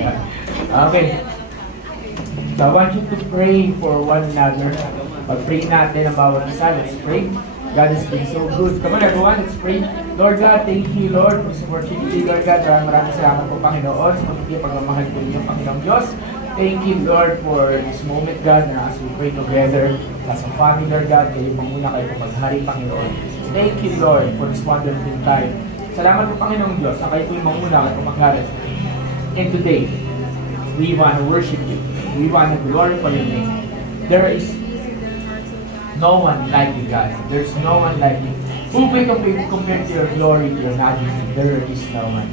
God. Okay. So I want you to pray for one another. Pag-pray natin ang bawat isa. Let's pray. God has been so good. Come on everyone, let's pray. Lord God, thank you Lord for this opportunity. Lord God, maraming salamat po Panginoon sa pagkakita pagmamahal po niyo Panginoong Diyos. Thank you Lord for this moment God na as we pray together as a family Lord God, kayo po muna kayo po maghari Panginoon. Thank you Lord for this wonderful time. Salamat po Panginoong Diyos na kayo po yung manguna kayo po maghari. And today, we want to worship you. We want to glorify your name. There is no one like you, God. There's no one like you. Who can compare to your glory, to your majesty? There is no one.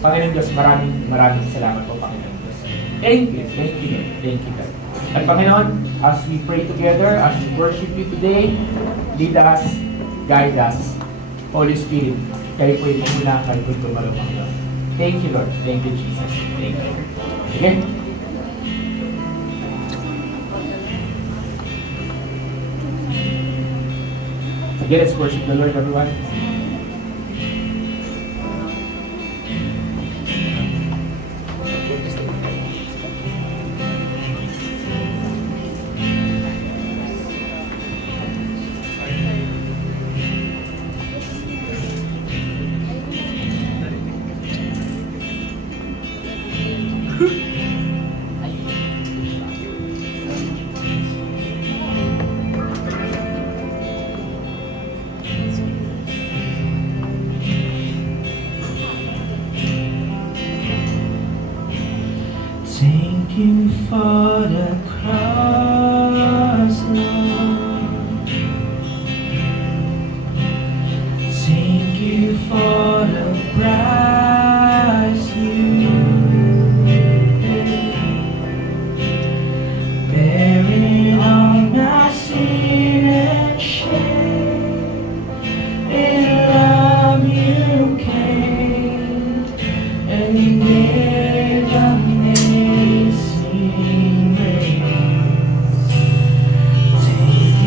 Panginoon Diyos, maraming salamat po, Panginoon Diyos. Thank you, Lord. Thank you, God. At Panginoon, as we pray together, as we worship you today, lead us, guide us. Holy Spirit, kayo po yung muna, kayo po yung tumalong. Thank you, Lord. Thank you, Jesus. Thank you. Again. Again, let's worship the Lord, everyone. Thank you for the cross, Lord. Thank you for the price you paid, bearing all my sin and shame. In love you came and you gave amazing grace. Take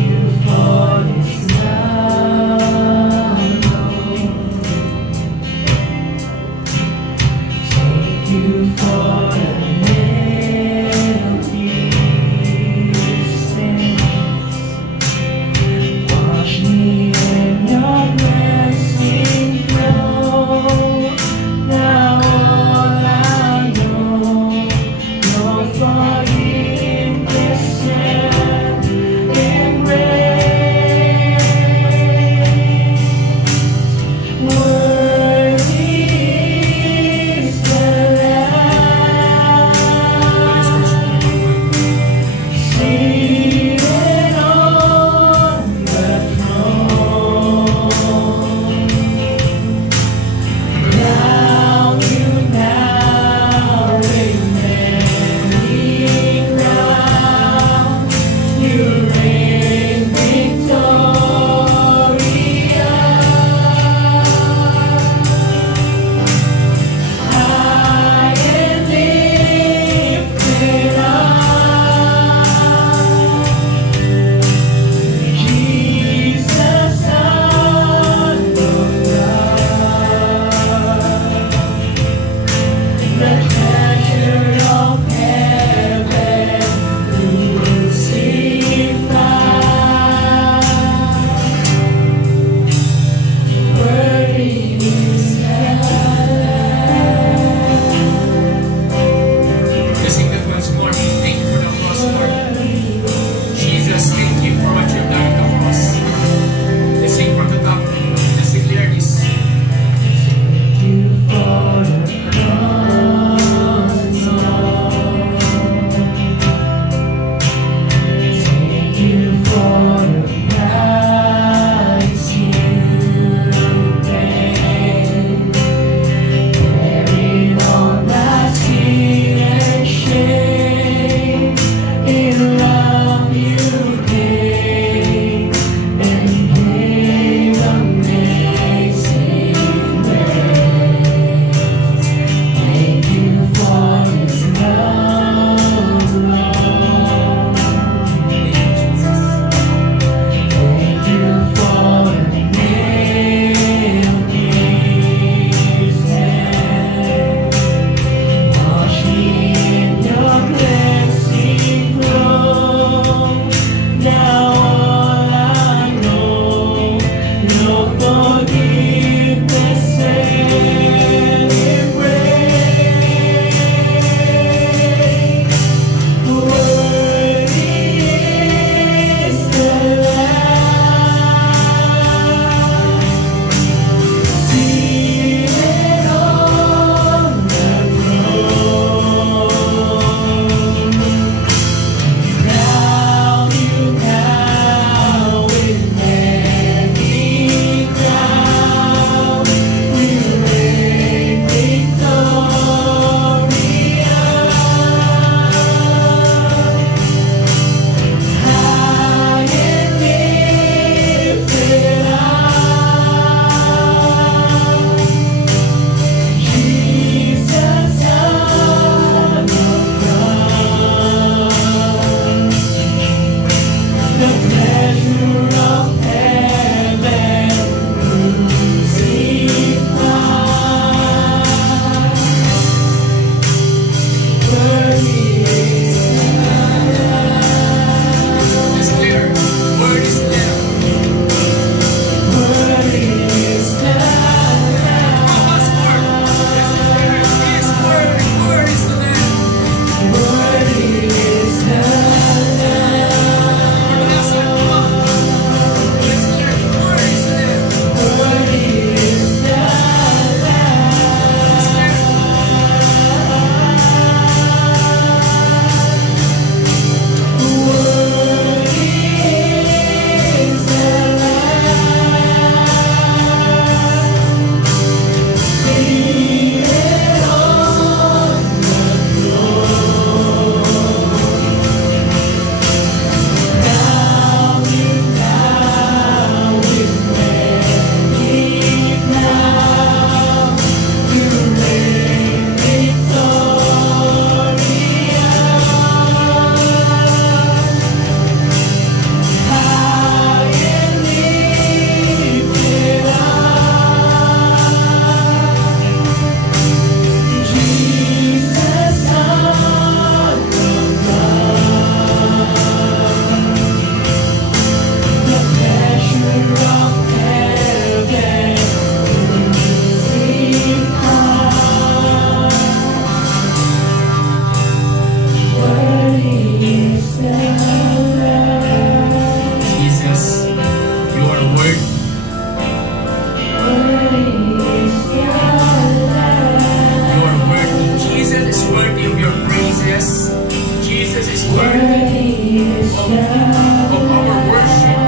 worthy of our worship.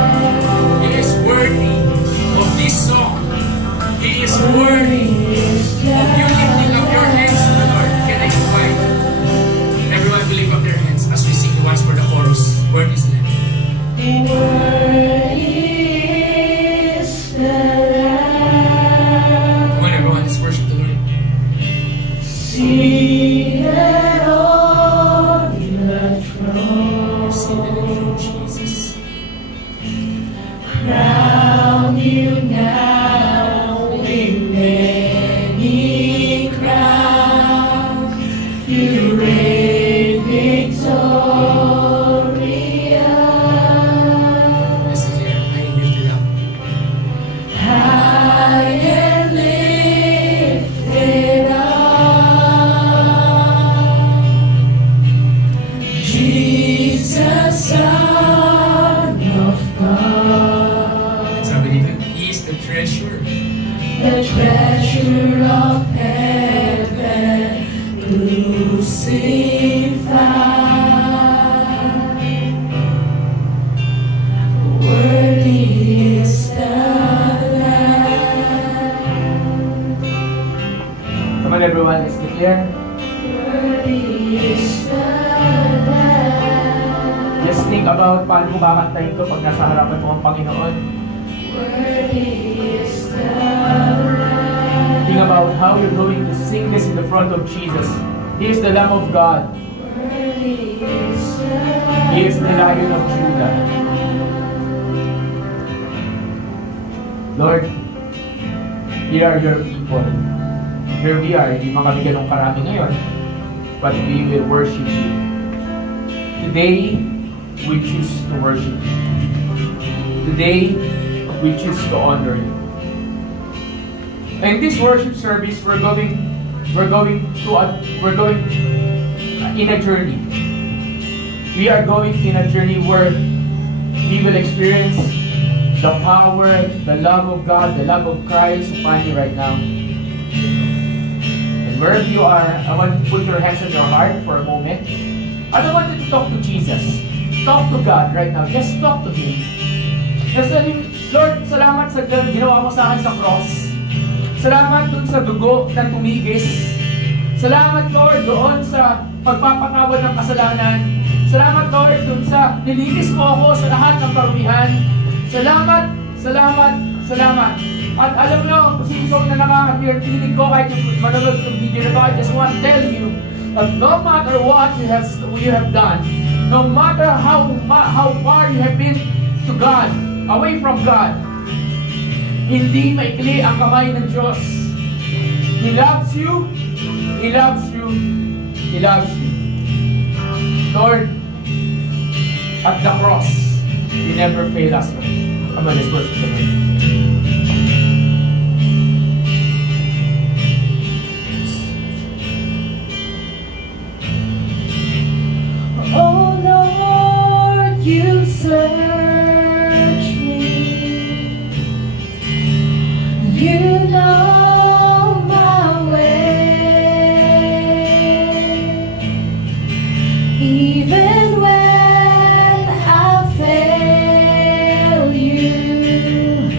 He is worthy of this song. He is worthy of you lifting up your hands to the Lord. Can I invite everyone to lift up their hands as we sing once for the chorus? Word is Lamb. Come on, everyone, let's worship the Lord. Seated on the You're seated in the throne, throne, Jesus. crown you now with many crowns. You reign victorious. Listen here, I am lifted up. High and lifted up, Jesus, Son of God, Sabi dito, He is the treasure. the treasure of heaven, crucified. Worthy is the Lamb. Come on everyone, let's declare. Worthy is the Lamb. Just think about paano mo kakantahin ito pag nasa harapan mo ang Panginoon. Worthy is the Lamb. Think about how you're going to sing this in the front of Jesus. He is the Lamb of God. Worthy is the Lamb. He is the Lion of Judah. Lord, here are your people. Here we are. Hindi man kami ganong karami ngayon, but we will worship you. Today, we choose to worship you. Today, we choose to honor you. In this worship service, we're going in a journey. We are going in a journey where we will experience the power, the love of God, the love of Christ upon you right now. And wherever you are, I want you to put your hands on your heart for a moment. I don't want you to talk to Jesus. Talk to God right now. Just talk to Him. Just tell Him, Lord, salamat sa ginawa mo sa akin sa cross. Salamat dun sa dugo na tumigis. Salamat, Lord, doon sa pagpapakawal ng kasalanan. Salamat, Lord, dun sa nilinis mo ako sa lahat ng karumihan. Salamat, salamat, salamat. At alam mo, kung sino na nakakatinig ko kahit yung manonood ng video na to, I just want to tell you that no matter what you have done, no matter how far you have been to God, away from God, hindi maikli ang kamay ng Diyos. He loves you. He loves you. He loves you. Lord, at the cross, you never fail us, Lord. Come on, let's worship the Lord. Oh Lord, you search me. You know my way. Even when I fail you,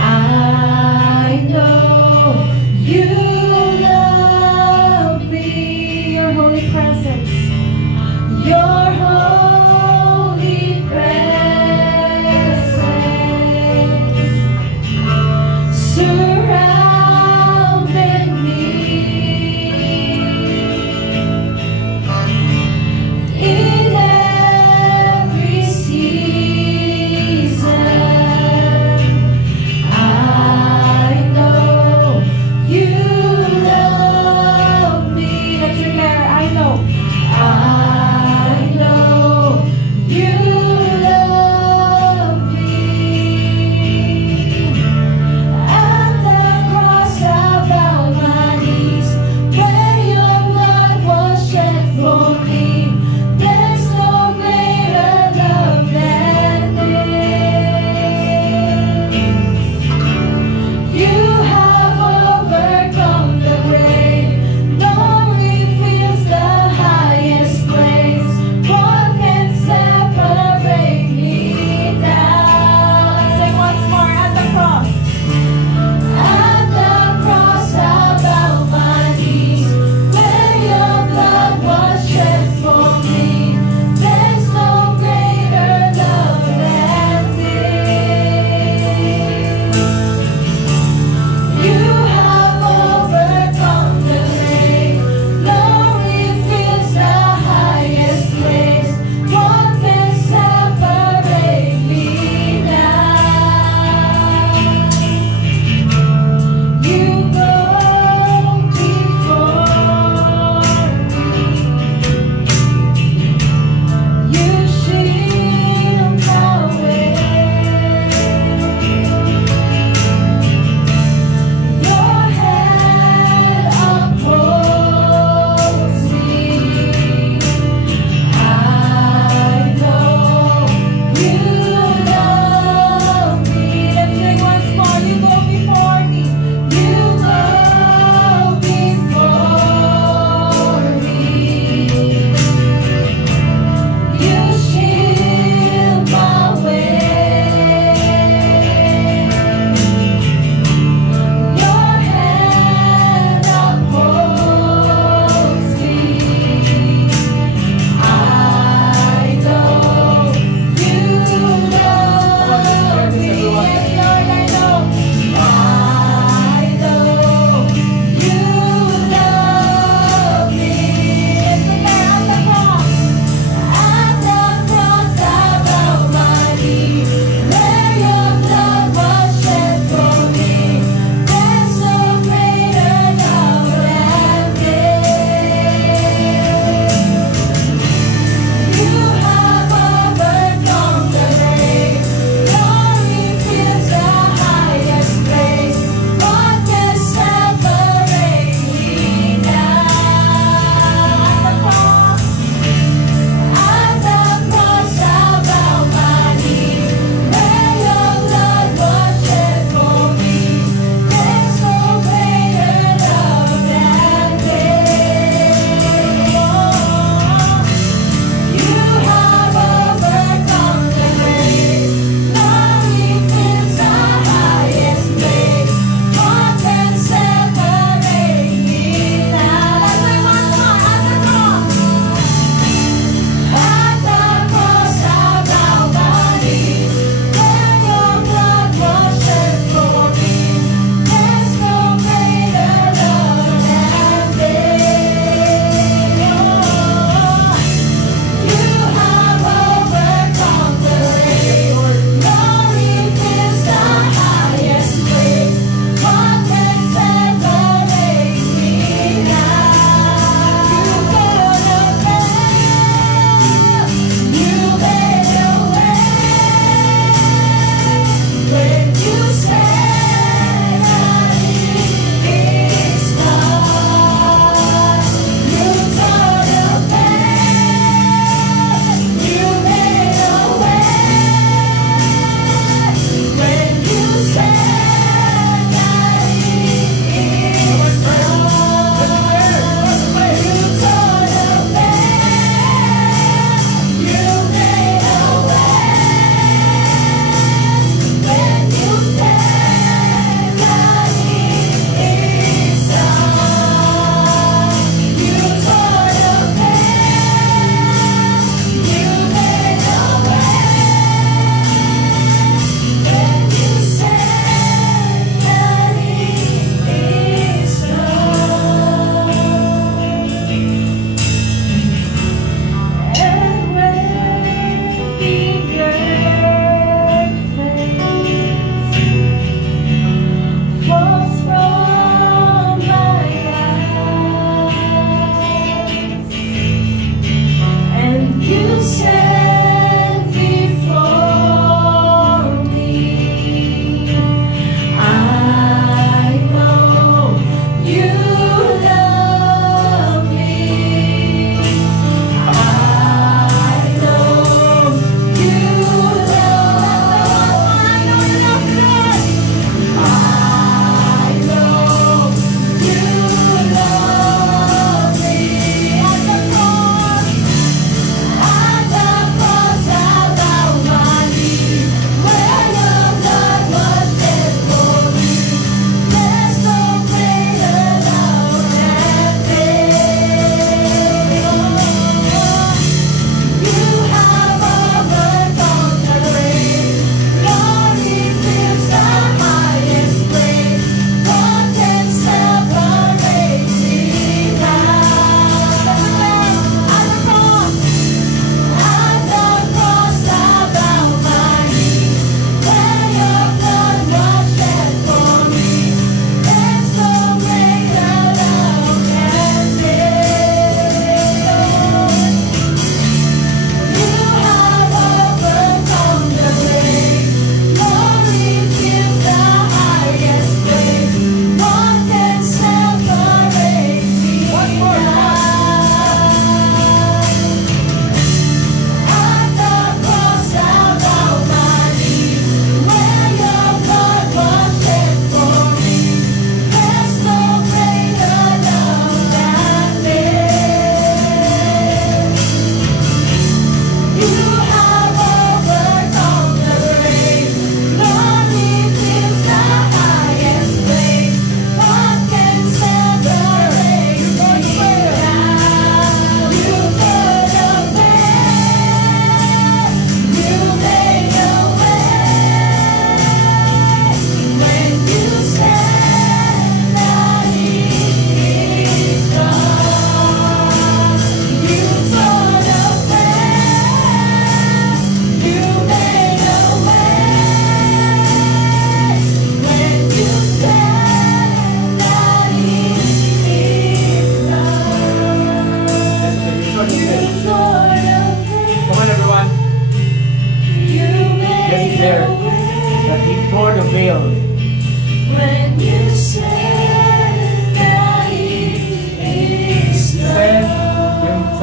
I know you love me. Your holy presence. Your holy presence surrounded me in every season. I know you love me. Let's declare, I know. I know you love me. At the cross I bow my knees, where your blood was shed for me. There's no greater love than this. You have overcome the grave. No one feels the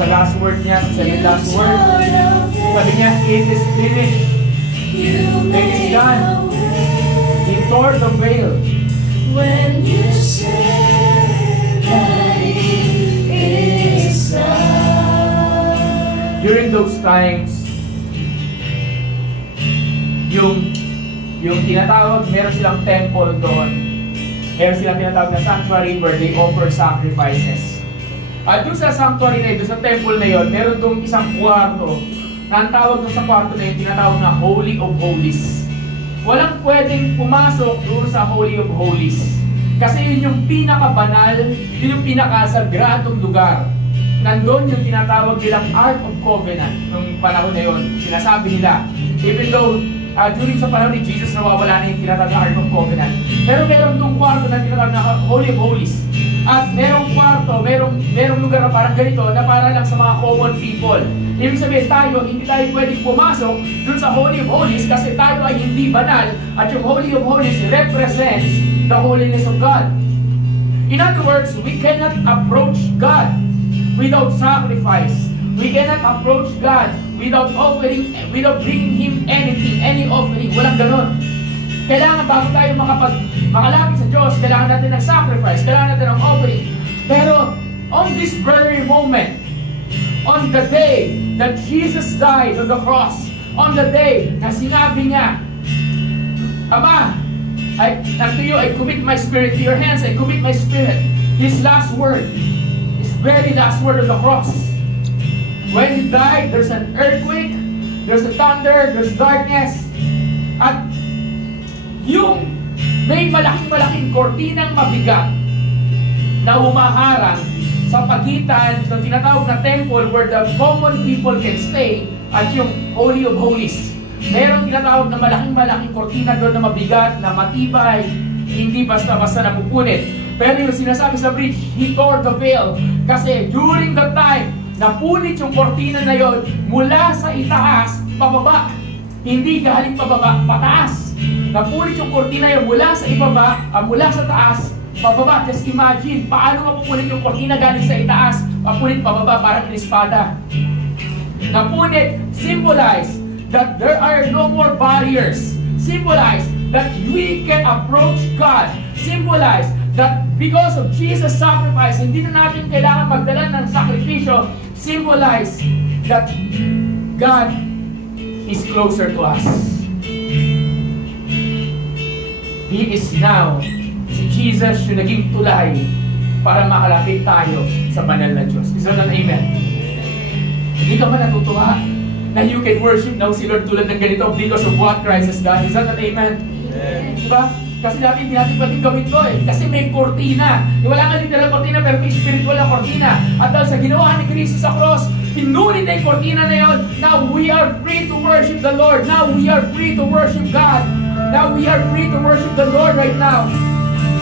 sa last word niya, sa second last word, sabi niya, it is finished. It is done. He tore the veil. When you said that it is done. During those times, yung tinatawag, meron silang temple doon. Meron silang tinatawag na sanctuary where they offer sacrifices. At doon sa sanctuary na yun, doon sa temple na yun, meron doon isang kwarto. Na ang tawag doon sa kwarto na yun, tinatawag na Holy of Holies. Walang pwedeng pumasok doon sa Holy of Holies. Kasi yun yung pinakabanal, yun yung pinakasagradong lugar. Nandun yung tinatawag nilang Ark of Covenant. Nung panahon na yun, sinasabi nila, even though during sa panahon ni Jesus, nawawala na yung tinatawag na Ark of Covenant. Pero meron itong kwarto na tinatawag na Holy of Holies. At merong kwarto, merong lugar na parang ganito na para lang sa mga common people. Ibig sabihin tayo, hindi tayo pwedeng pumasok dun sa Holy of Holies kasi tayo ay hindi banal at yung Holy of Holies represents the holiness of God. In other words, we cannot approach God without sacrifice. We cannot approach God without bringing Him anything, any offering. Walang ganon. Kailangan bago tayo makalapit sa Diyos, kailangan natin ng sacrifice, kailangan natin ng offering. Pero on this very moment, on the day that Jesus died on the cross, on the day na sinabi niya, Ama, unto you I commit my spirit, to your hands I commit my spirit. His last word, his very last word on the cross. When He died, there's an earthquake, there's a thunder, there's darkness, at yung may malaking kortinang mabigat na humaharang sa pagitan ng tinatawag na temple where the common people can stay at yung Holy of Holies. Merong tinatawag na malaking kortina doon na mabigat, na matibay, hindi basta-basta napupunit. Pero yung sinasabi sa bridge, He tore the veil. Kasi during the time, napunit yung kortina na yon mula sa itaas, pababa. Hindi galing pababa, pataas. Napunit yung kortina yun mula sa ibaba, mula sa taas, pababa. Just imagine, paano mapupunit yung kortina galing sa itaas, papunit pababa, parang inispada. Napunit, symbolize that there are no more barriers. Symbolize that we can approach God. Symbolize that because of Jesus' sacrifice, hindi na natin kailangan magdala ng sakripisyo. Symbolize that God is closer to us. He is now, si Jesus yung naging tulay para makalapit tayo sa banal na Diyos. Is that an amen? Hindi ka ba natutuwa na you can worship now si Lord tulad ng ganito because of what Christ has done? Is that an amen? Diba? Kasi dati hindi natin pwedeng gawin to eh. Kasi may kortina. Wala nga literal kortina pero may spiritual na kortina. At dahil sa ginawa ni Cristo sa cross, pinunit na yung kortina na yun. Now we are free to worship the Lord. Now we are free to worship God. Now we are free to worship the Lord right now.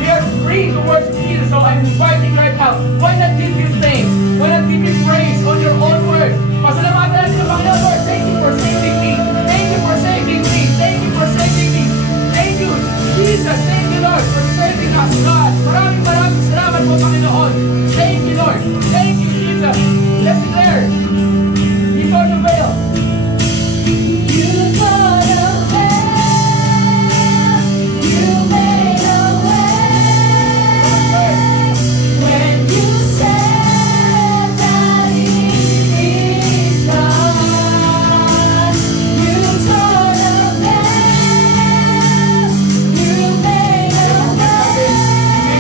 We are free to worship Jesus. So I'm inviting right now. Why not give Him thanks? Why not give Him praise on your own word? Pasalamatan natin sa Panginoon, Lord. Thank you for saving me. Thank you for saving me. Thank you for saving me. Thank you, Jesus. Thank you, Lord, for saving us, God. Maraming salamat po, Panginoon. Thank you, Lord. Thank you, Jesus. Let's declare. He tore the veil. You tore the veil. You made a way. When you said that it is done. You tore the veil. You made a way. He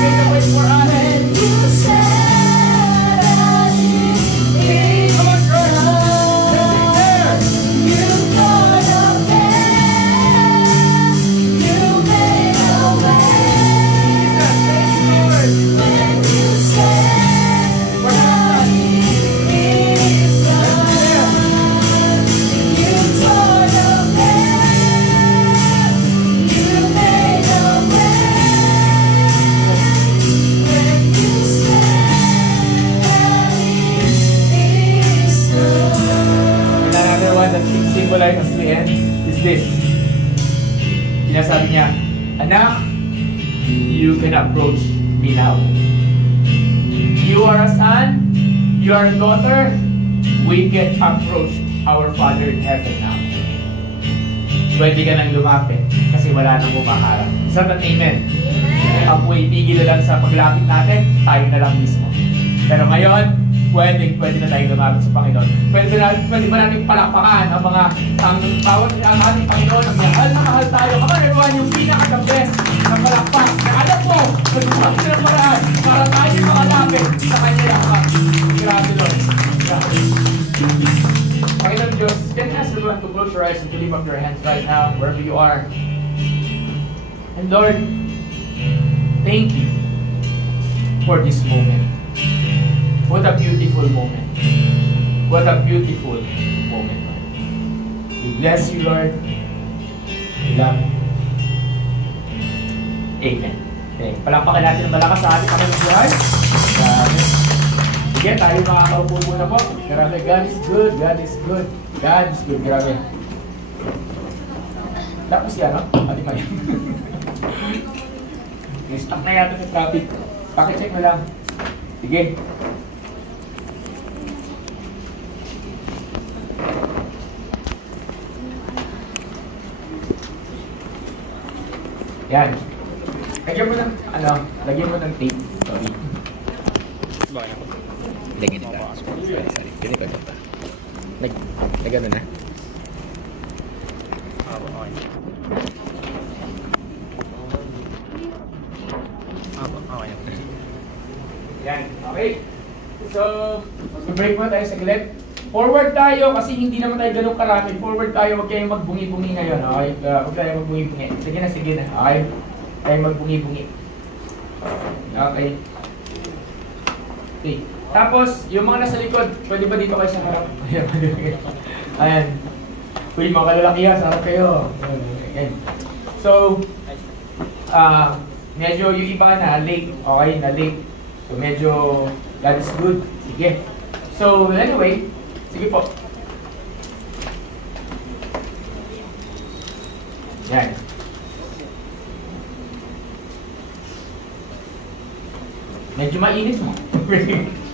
made a way for us. When you said that it is Come on, church. done. You tore the veil. You made a way. Thank you, Lord. When you said that it is done. You tore the veil. You made a way. When you said that it is done. Another one that symbolizes the end is this. Sinasabi niya, Anak, you can approach me now. You are a son, you are a daughter, we can approach our Father in heaven now. Pwede ka nang lumapit kasi wala nang bumaharap. Is that an amen? Ang tigil na lang sa paglapit natin, tayo na lang mismo. Pero ngayon, pwede na tayo lumapit sa Panginoon. Pwede ba natin palakpakan ang ating Panginoon, ang mahal tayo. Come on everyone, yung pinaka-the best na palakpak. Alam mo, nagpapag ng maraan para tayo makalapit sa Kanya lahat. Grabe Lord. Grabe. Panginoon Diyos, can I ask everyone to close your eyes and to lift up your hands right now, wherever you are. And Lord, thank you for this moment. What a beautiful moment. What a beautiful moment, Lord. We bless you, Lord. We love you. Amen. Okay. Palakpakan natin ng malakas sa ating Panginoon buhay. Grabe. Sige, tayo makakaupo muna po. Grabe, God is good. God is good. God is good. Grabe. Tapos yan, no? Ating mayan. Stuck na yata sa traffic. Pakicheck na lang. Sige. Yan. Lagyan mo ng, lagyan mo ng tape. Sorry. Hindi, ganito. Sorry. Ganito ito. Nag-ano na? Okay. Yan. Okay. So, mag-break mo tayo saglit. Forward tayo kasi hindi naman tayo ganun karami. Forward tayo, huwag kayong magbungi-bungi ngayon. Okay? Huwag tayo magbungi-bungi. Sige na. Okay? Tayo magbungi-bungi. Okay. Okay. Tapos, yung mga nasa likod, pwede ba dito kayo sa harap? Ayan. Uy, mga kalalakihan, sa harap kayo. Ayan. So, medyo yung iba na late. Okay, na late. So, medyo, that is good. Sige. So, anyway, sige po. Yan. Medyo mainit mo.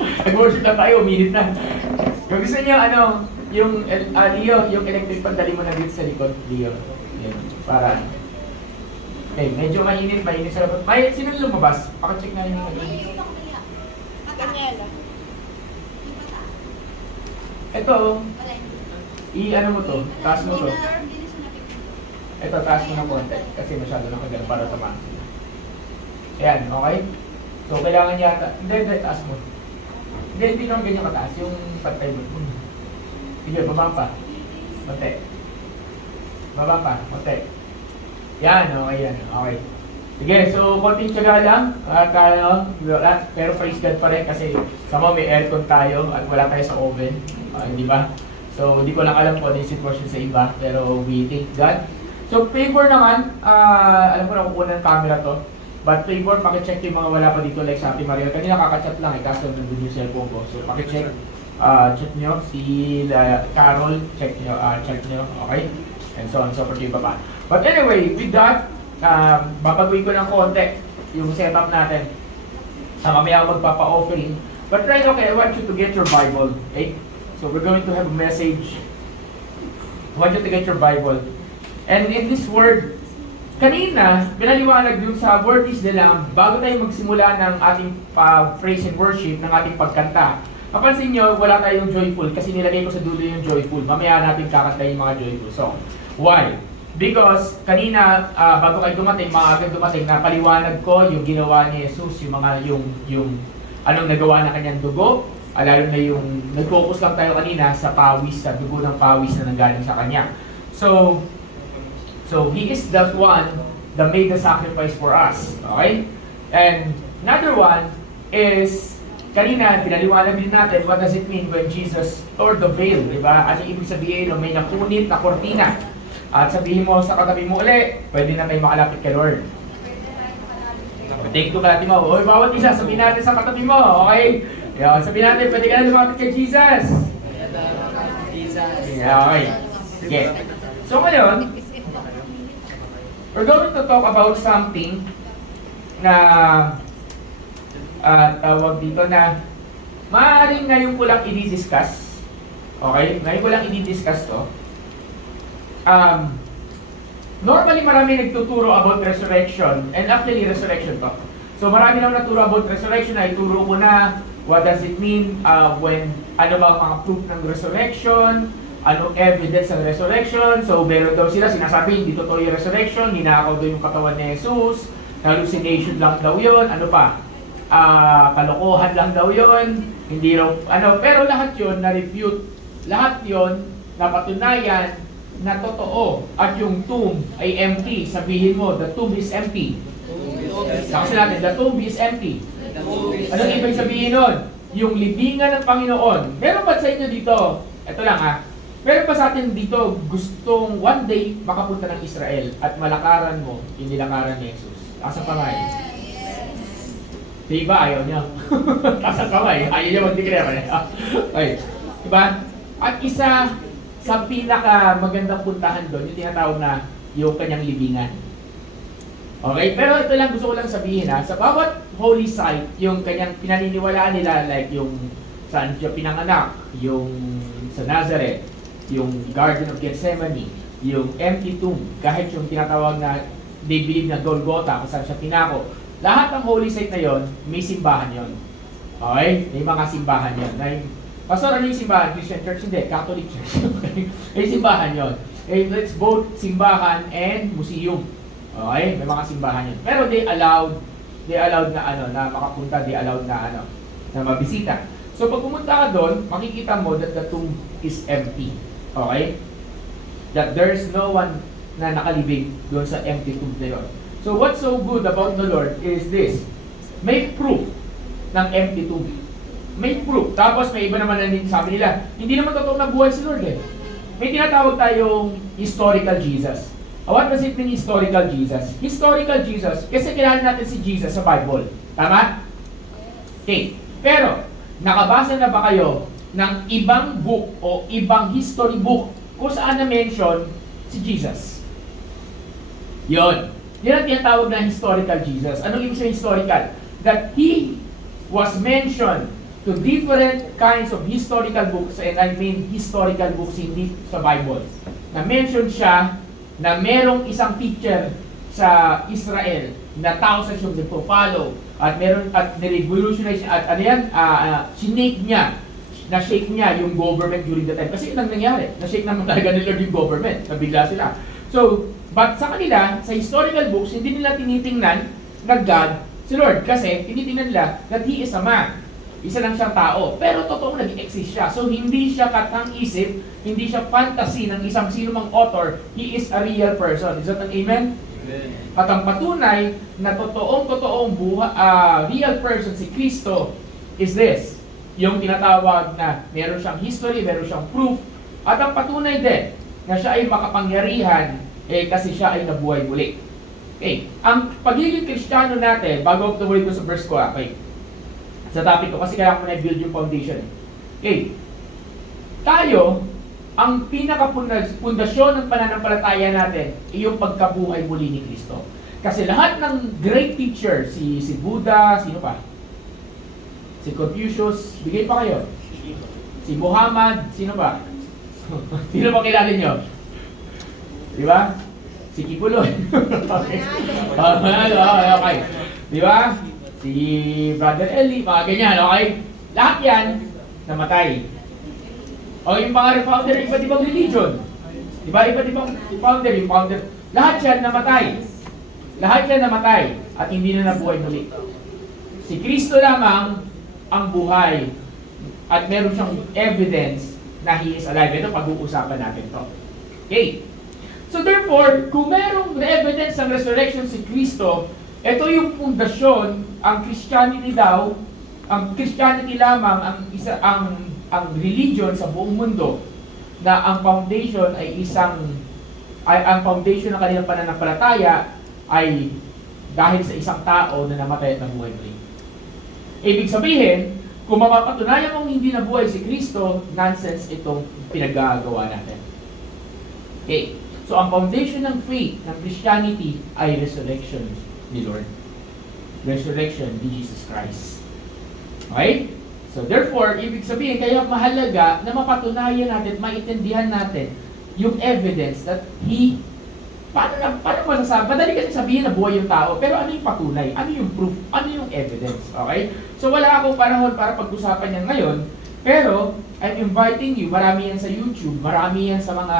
Nag-worship na tayo, minute na. Kung gusto niyo, yung Leo, yung electric pan, dali mo na dito sa likod, Leo. Yan, para. Okay, medyo mainit sa labas. Sino lumabas? Paka-check na yung Daniela. Ito, ano mo to? Taas mo to. Ito, taas mo na konti. Kasi masyado na kagal para tamaan. Ayan, okay? So, kailangan yata. Hindi, taas mo. Hindi naman ganyan kataas. Yung pantay mo. Sige, baba pa. Konti. Baba pa. Konti. Yan, okay yan. Okay. Sige, so konting tiyaga lang. Pero praise God pa rin kasi sama may aircon tayo at wala tayo sa oven. Di ba? So, hindi ko lang alam po ano yung sitwasyon sa iba. Pero we thank God. So, favor naman. Alam ko na kukunan ng camera to. But favor, pakicheck yung mga wala pa dito like sa Ate Maria. Kanina kakachat lang kaso nandun yung cellphone ko. So, pakicheck. Check nyo. Si Carol, check nyo. Okay? And so on, so forth yung baba. But anyway, with that, babaguhin ko ng konti yung setup natin. Mamaya ako magpapa-offering. But right, okay, I want you to get your Bible. Okay? So we're going to have a message. I want you to get your Bible. And in this word, kanina, pinaliwanag dun sa word is the Lamb, bago tayo magsimula ng ating praise and worship, ng ating pagkanta. Mapansin nyo, wala tayong joyful kasi nilagay ko sa dulo yung joyful. Mamaya natin kakanta yung mga joyful song. Why? Because kanina, bago kayo dumating, maagang dumating, napaliwanag ko yung ginawa ni Jesus, yung anong nagawa na kanyang dugo, lalo na yung nag-focus lang tayo kanina sa pawis, sa dugo ng pawis na nanggaling sa kanya. So He is that one that made the sacrifice for us. Okay? And another one is, kanina, pinaliwanag din natin, what does it mean when Jesus tore the veil, di ba? Ano ibig sabihin? May napunit na kortina. At sabihin mo sa katabi mo uli, pwede na tayo makalapit kay Lord. Take to kalati mo. Oy, bawat isa, sabihin natin sa katabi mo, okay? Sabihin natin, pwede ka na lumapit kay Jesus. Okay. Sige. So ngayon, we're going to talk about something na tawag dito na Maaaring ngayon ko lang i-discuss. Okay? Ngayon ko lang i-discuss to. Normally, marami nagtuturo about resurrection. And actually, resurrection to. So, marami nang naturo about resurrection. Na ituro ko na what does it mean when, ano ba mga proof ng resurrection, anong evidence ng resurrection. So, meron daw sila sinasabi, hindi totoo yung resurrection, ninakaw daw yung katawan ni Jesus, hallucination lang daw yun, ano pa, kalokohan lang daw yun, hindi raw, ano, pero lahat yun na-refute, lahat yun napatunayan na totoo, at yung tomb ay empty. Sabihin mo, the tomb is empty. Sabi natin, the tomb is empty. Anong ibig sabihin nun? Yung libingan ng Panginoon. Meron ba sa inyo dito? Ito lang ha. Meron pa sa atin dito gustong one day makapunta ng Israel at malakaran mo yung nilakaran ni Jesus. Taas ang kamay. Diba? Ayaw niya. Taas ang kamay. Ayaw niya mag-declare. Okay. Diba? At isa sa pinaka magandang puntahan doon, yung tinatawag na yung kanyang libingan. Okay? Pero ito lang gusto ko lang sabihin ha. Sa bawat holy site, yung kanyang pinaniniwalaan nila, like yung saan siya pinanganak, yung sa Nazareth, yung Garden of Gethsemane, yung empty tomb, kahit yung tinatawag na they believe na Golgotha, kung saan siya pinako. Lahat ng holy site na yon, may simbahan yon. Okay? May mga simbahan yon. Pastor, ano yung simbahan? Christian Church? Hindi, Catholic Church. May simbahan yon. It's both simbahan and museum. Okay? May mga simbahan yun. Pero they allowed na na makapunta, they allowed na na mabisita. So pag pumunta ka doon, makikita mo that the tomb is empty. Okay? That there's no one na nakalibing doon sa empty tomb na yun. So what's so good about the Lord is this. May proof ng empty tomb. May proof. Tapos may iba naman na sabi nila, hindi naman totoo na buhay si Lord eh. May tinatawag tayong historical Jesus. What does it mean historical Jesus? Historical Jesus, kasi kilala natin si Jesus sa Bible. Tama? Okay. Pero, nakabasa na ba kayo ng ibang book o ibang history book kung saan na-mention si Jesus? Yun. Yan ang tinatawag na historical Jesus. Anong ibig sabihin historical? That He was mentioned to different kinds of historical books, and I mean historical books, hindi sa Bible. Na-mention siya na merong isang teacher sa Israel na thousands yung nagpo-follow at meron at ni-revolutionize at ano yan, sinake niya, na-shake niya yung government during the time. Kasi yun ang nangyari. Na-shake naman talaga nila yung government. Nabigla sila. So, but sa kanila, sa historical books, hindi nila tinitingnan na God, si Lord. Kasi tinitingnan nila that He is a man. Isa lang siyang tao. Pero totoo nag-exist siya. So, hindi siya katang-isip, hindi siya fantasy ng isang sino mang author. He is a real person. Is that an amen? Amen. At ang patunay na totoong real person si Kristo is this. Yung tinatawag na meron siyang history, meron siyang proof. At ang patunay din na siya ay makapangyarihan kasi siya ay nabuhay muli. Okay. Ang pagiging Kristiyano natin, bago ako tumuloy ko sa verse ko, okay, sa topic ko, kasi kaya ko na-build yung foundation. Okay. Tayo, ang pinaka-pundasyon ng pananampalataya natin ay yung pagkabuhay muli ni Kristo. Kasi lahat ng great teacher, si Buddha, sino pa? Si Confucius, bigay pa kayo. Si Muhammad, sino ba? Sino ba kilala nyo? Diba? Si Kibuloy. Okay. Okay. Diba? Si Brother Eli, mga ganyan, okay? Lahat yan, namatay. O yung mga founder ng iba't ibang religion. Diba? Iba't ibang founder, yung founder. Lahat yan namatay. Lahat yan namatay. At hindi na nabuhay muli. Si Kristo lamang ang buhay. At meron siyang evidence na He is alive. Ito, pag-uusapan natin to. Okay. So therefore, kung merong evidence ng resurrection si Kristo, ito yung pundasyon, ang Christianity daw, ang Christianity lamang ang religion sa buong mundo na ang foundation ay ang foundation ng kanilang pananampalataya ay dahil sa isang tao na namatay at nabuhay muli. Ibig sabihin, kung mapapatunayan mong hindi nabuhay si Kristo, nonsense itong pinaggagawa natin. Okay. So ang foundation ng faith ng Christianity ay resurrection ni Lord. Resurrection ni Jesus Christ. Okay? So therefore, ibig sabihin, kaya mahalaga na mapatunayan natin, maintindihan natin yung evidence that He, paano masasabi? Madali kasi sabihin na buhay yung tao, pero ano yung patunay? Ano yung proof? Ano yung evidence? Okay? So wala akong panahon para pag-usapan yan ngayon, pero I'm inviting you, marami yan sa YouTube, marami yan sa mga,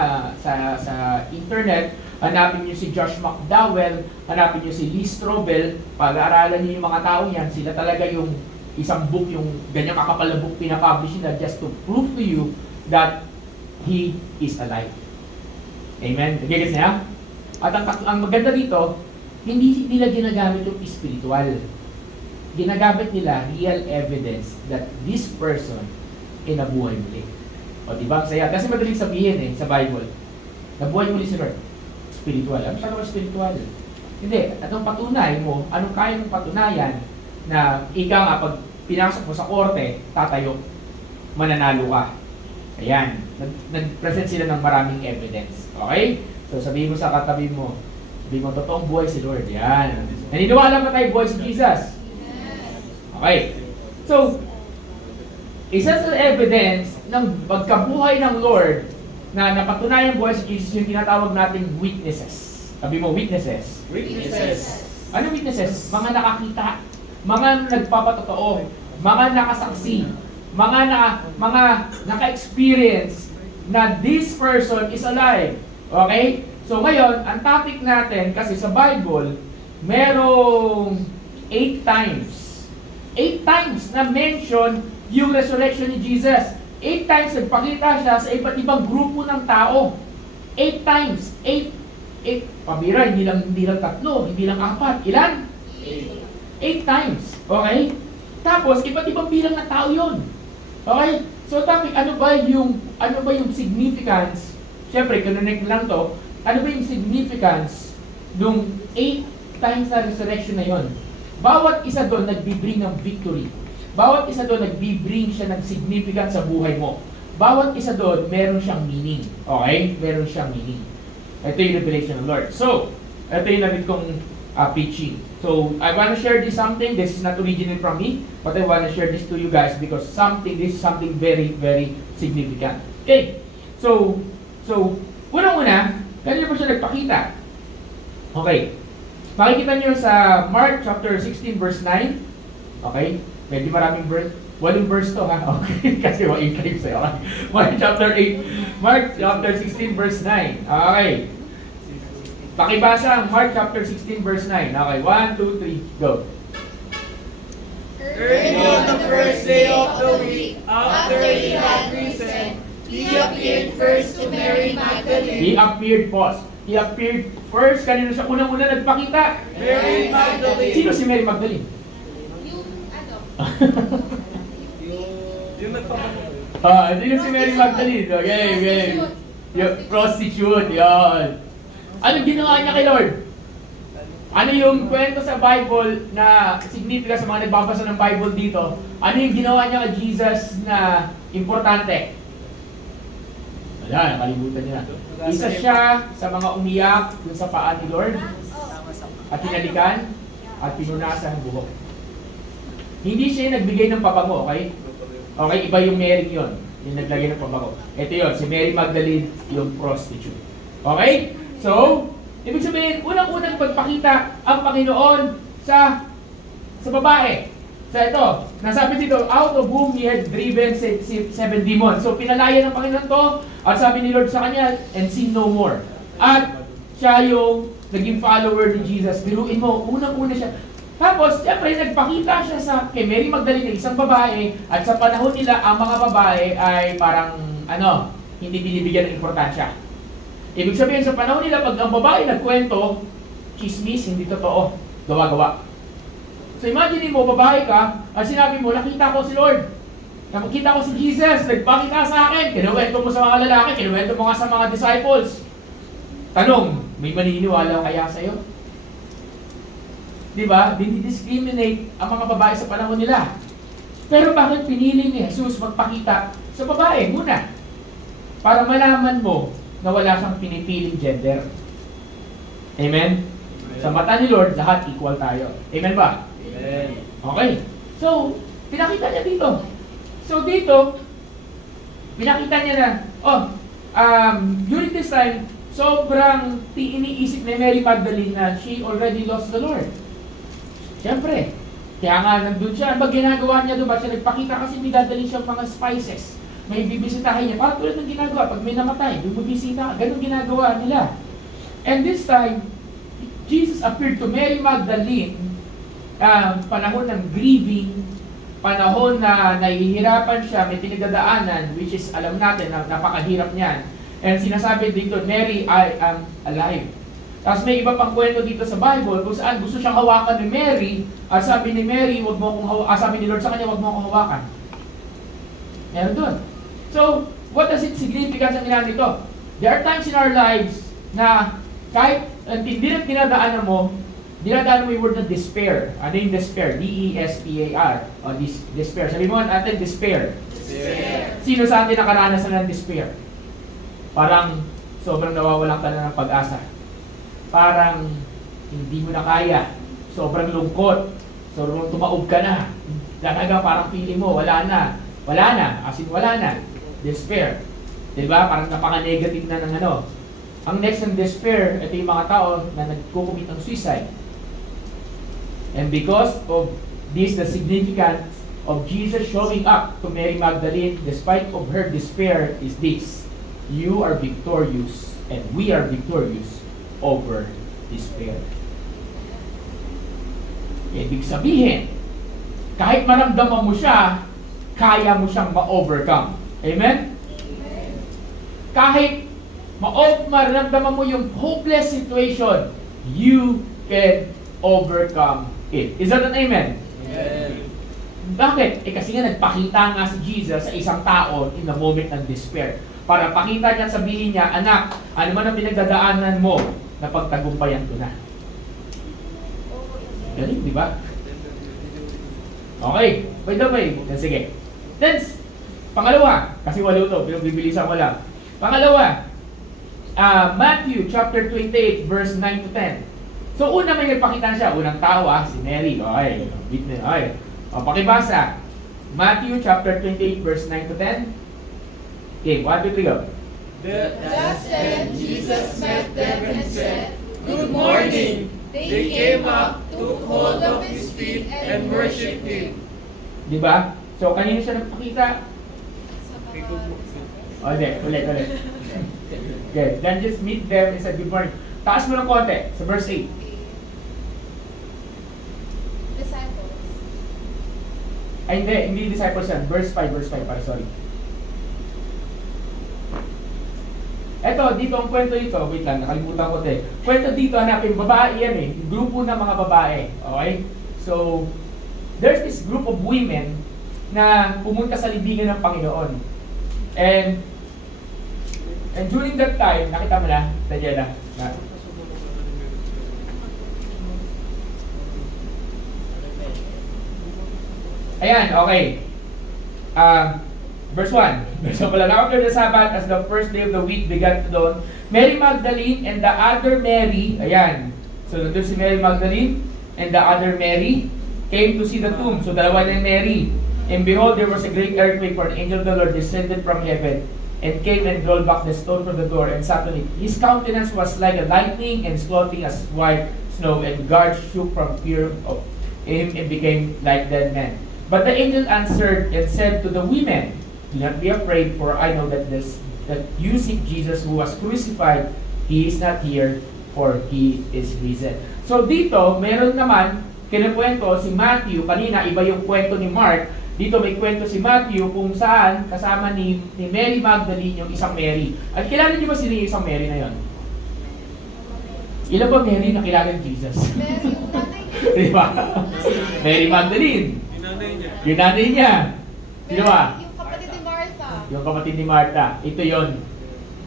sa internet. Hanapin niyo si Josh McDowell, hanapin niyo si Lee Strobel, pag-aaralan niyo yung mga tao yan, sila talaga yung isang book, yung ganyang kakapal na book pinapublish nila just to prove to you that He is alive. Amen? Nagigits niya? At ang maganda dito, hindi nila ginagamit yung spiritual. Ginagamit nila real evidence that this person ay nabuhay muli. O diba? Saya. Kasi madaling sabihin sa Bible, nabuhay muli si Lord. Spiritual. Ano siya naman spiritual? Hindi. Anong patunay mo, anong kaya mong patunayan na ikaw nga, pag pinasok mo sa korte, tatayo, mananalo ka. Ayan. Nag-present sila ng maraming evidence. Okay? So sabihin mo sa katabi mo, sabihin mo, totoong buhay si Lord. Yan. Naniniwala ba tayo buhay si Jesus? Okay. So, isa sa evidence ng pagkabuhay ng Lord na napatunayan buhay si Jesus yung tinatawag nating witnesses. Sabi mo, witnesses. Witnesses. Ano witnesses? Mga nakakita, mga nagpapatotoo, mga nakasaksi, mga naka-experience na this person is alive. Okay? So ngayon, ang topic natin, kasi sa Bible, merong 8 times. 8 times na mention yung resurrection ni Jesus. 8 times nagpakita siya sa iba't ibang grupo ng tao. 8 times. 8. Pabira, hindi lang 3, hindi lang 4. Ilan? 8 times. Okay? Tapos, iba't ibang bilang ng tao yun. Okay? So, topic, ano ba yung significance? Siyempre, connect lang to. Ano ba yung significance nung 8 times na resurrection na yon? Bawat isa doon nagbibring ng victory. Bawat isa doon nagbibring siya ng significance sa buhay mo. Bawat isa doon, meron siyang meaning. Okay? Meron siyang meaning. Ito yung revelation ng Lord. So, ito yung nabit kong preaching. So, I want to share this something. This is not original from me, but I want to share this to you guys because this is something very, very significant. Okay. So, unang-una, kanina pa siya nagpakita. Okay. Makikita niyo sa Mark chapter 16 verse 9. Okay? Medyo maraming verse. 8 verse to ha. Okay. Kasi 8 times eh. Okay. Mark chapter 16 verse 9. Okay. Pakibasa ang Mark chapter 16 verse 9. Okay. 1, 2, 3. Go. Early on the first day of the week, after he had risen, he appeared first to Mary Magdalene. He appeared first. Kanino siya unang-una nagpakita? Mary Magdalene. Sino si Mary Magdalene? Yung nagpapakita. Sino si Mary Magdalene? Okay. Yung prostitute, yan. Anong ginawa niya kay Lord? Ano yung kwento sa Bible na significant sa mga nagbabasa ng Bible dito? Ano yung ginawa niya kay Jesus na importante? Wala, nakalimutan niya. Isa siya sa mga umiyak dun sa paa ni Lord at hinalikan at pinunasan ang buhok. Hindi siya yung nagbigay ng pabango, okay? Okay, iba yung Mary yun, yung naglagay ng pabango. Ito yun, si Mary Magdalene, yung prostitute. Okay? So, ibig sabihin, unang-unang pagpakita ang Panginoon sa babae. Sa ito, nasabi dito, out of whom he had driven 7 demons. So, pinalaya ng Panginoon to, at sabi ni Lord sa kanya, and sin no more. At siya yung naging follower ni Jesus. Biruin mo, unang-una siya. Tapos, siyempre, nagpakita siya kay Mary Magdalene, isang babae, at sa panahon nila, ang mga babae ay parang, hindi binibigyan ng importansya. Ibig sabihin, sa panahon nila, pag ang babae nagkwento, chismis, hindi totoo, gawa-gawa. So imagine mo, babae ka, at sinabi mo, nakita ko si Lord. Nakita ko si Jesus, nagpakita sa akin. Kinuwento mo sa mga lalaki, kinuwento mo nga sa mga disciples. Tanong, may maniniwala kaya sa'yo? Diba? Dinidiscriminate ang mga babae sa panahon nila. Pero bakit pinili ni Jesus magpakita sa babae muna? Para malaman mo na wala siyang pinipiling gender. Amen? Sa mata ni Lord, lahat equal tayo. Amen ba? Amen. Okay. So, pinakita niya dito. So dito, pinakita niya na, during this time, sobrang iniisip ni Mary Magdalene na she already lost the Lord. Siyempre, kaya nga nandun siya. Ang ginagawa niya doon ba? Siya nagpakita kasi may dadalhin siyang mga spices. May bibisitahin niya. Parang tulad ng ginagawa. Pag may namatay, bumibisita. Ganun ginagawa nila. And this time, Jesus appeared to Mary Magdalene, panahon ng grieving, panahon na nahihirapan siya, may pinagdadaanan, which is alam natin na napakahirap niyan. And sinasabi dito, Mary, I am alive. Tapos may iba pang kwento dito sa Bible kung saan gusto siyang hawakan ni Mary, at sabi ni Mary, wag mo akong sabi ni Lord sa kanya, wag mo akong hawakan. Meron doon. So, what does it significance ang ginagawa nito? There are times in our lives na kahit hindi na dinadaanan mo yung word na despair. Ano yung despair? D-E-S-P-A-R. O despair. Sabi mo natin, despair. Despair. Sino sa atin nakaranasan ng despair? Parang sobrang nawawalan ka na ng pag-asa. Parang hindi mo na kaya. Sobrang lungkot. Sobrang tumaob ka na. Talaga parang feeling mo, wala na. Wala na. As in, wala na. Despair. Diba? Parang napaka-negative na ng ano. Ang next ng despair, ito yung mga tao na nagkukumit ng suicide. And because of this, the significance of Jesus showing up to Mary Magdalene, despite of her despair, is this: you are victorious, and we are victorious over despair. Ibig sabihin, kahit maramdaman mo siya, kaya mo siyang ma-overcome. Amen? Amen. Kahit maramdaman mo yung hopeless situation, you can overcome it. Is that an amen? Amen. Bakit? Kasi nga nagpakita nga si Jesus sa isang tao in the moment ng despair. Para pakita niya, sabihin niya, anak, ano man ang pinagdadaanan mo, na pagtagumpayan ko na. Galing, di ba? Okay. By the way, sige. Then, pangalawa, kasi walo ito, bibilisan ko lang. Pangalawa, Matthew chapter 28, verse 9 to 10. So, una may nagpakita siya. Unang tao, si Mary. Okay. Okay. Pakibasa. Matthew chapter 28, verse 9 to 10. Okay, 1, 2, 3, go. That said, Jesus met them and said, "Good morning." They came up, took hold of his feet, and worshipped him. Diba? So, kanina siya nagpakita. Ulit. Okay, then just meet them and said, "Good morning." Taas mo ng konti, sa verse 8. Disciples. Ay, hindi disciples yan. Verse 5, sorry. Eto, dito ang kwento dito. Wait lang, nakalimutan ko ito eh. Kwento dito, hanapin, babae yan eh. Grupo ng mga babae. Okay? So, there's this group of women na pumunta sa libingan ng Panginoon. And during that time, nakita mo na, Daniela, na ayan, okay. Verse 1. So, after the Sabbath, as the first day of the week began to dawn, Mary Magdalene and the other Mary, ayan. So, nandun si Mary Magdalene and the other Mary came to see the tomb. So, dalawa na Mary. And behold, there was a great earthquake, for an angel of the Lord descended from heaven and came and rolled back the stone from the door and sat on it. His countenance was like a lightning, and his clothing as white snow, and the guards shook from fear of him and became like dead men. But the angel answered and said to the women, "Do not be afraid, for I know that you seek Jesus who was crucified. He is not here, for he is risen." So dito, meron naman kinukwento si Matthew. Kanina, iba yung kwento ni Mark. Dito may kwento si Matthew kung saan kasama ni Mary Magdalene yung isang Mary. At kilala niyo ba sino yung isang Mary na yon? Ilan ba Mary na kilala ni Jesus? Mary, yung nanay niya. Diba? Mary Magdalene. Yung nanay niya. Sino ba? Yung kapatid ni Martha. Yung kapatid ni Martha. Ito yon.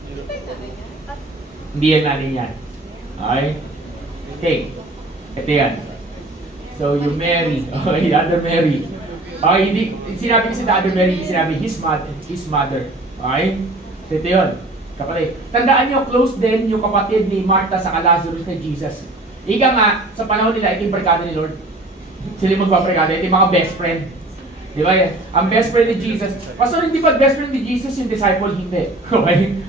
Hindi ba yung nanay niya? Hindi yan nanay niya. Okay? Okay. Ito yan. So, yung Mary. Okay, the other Mary. Okay, hindi, sinabi kasi the other Mary, sinabi his mother. Okay? So, ito yun. Kapatid. Tandaan nyo, close din yung kapatid ni Martha sa Lazarus na Jesus. Ika nga, sa panahon nila, ito yung barkada ni Lord. Sila yung magpabarkada. Ito yung mga best friend. Di ba? Ang best friend ni Jesus. Pastor, hindi ba best friend ni Jesus yung disciple? Hindi. Okay?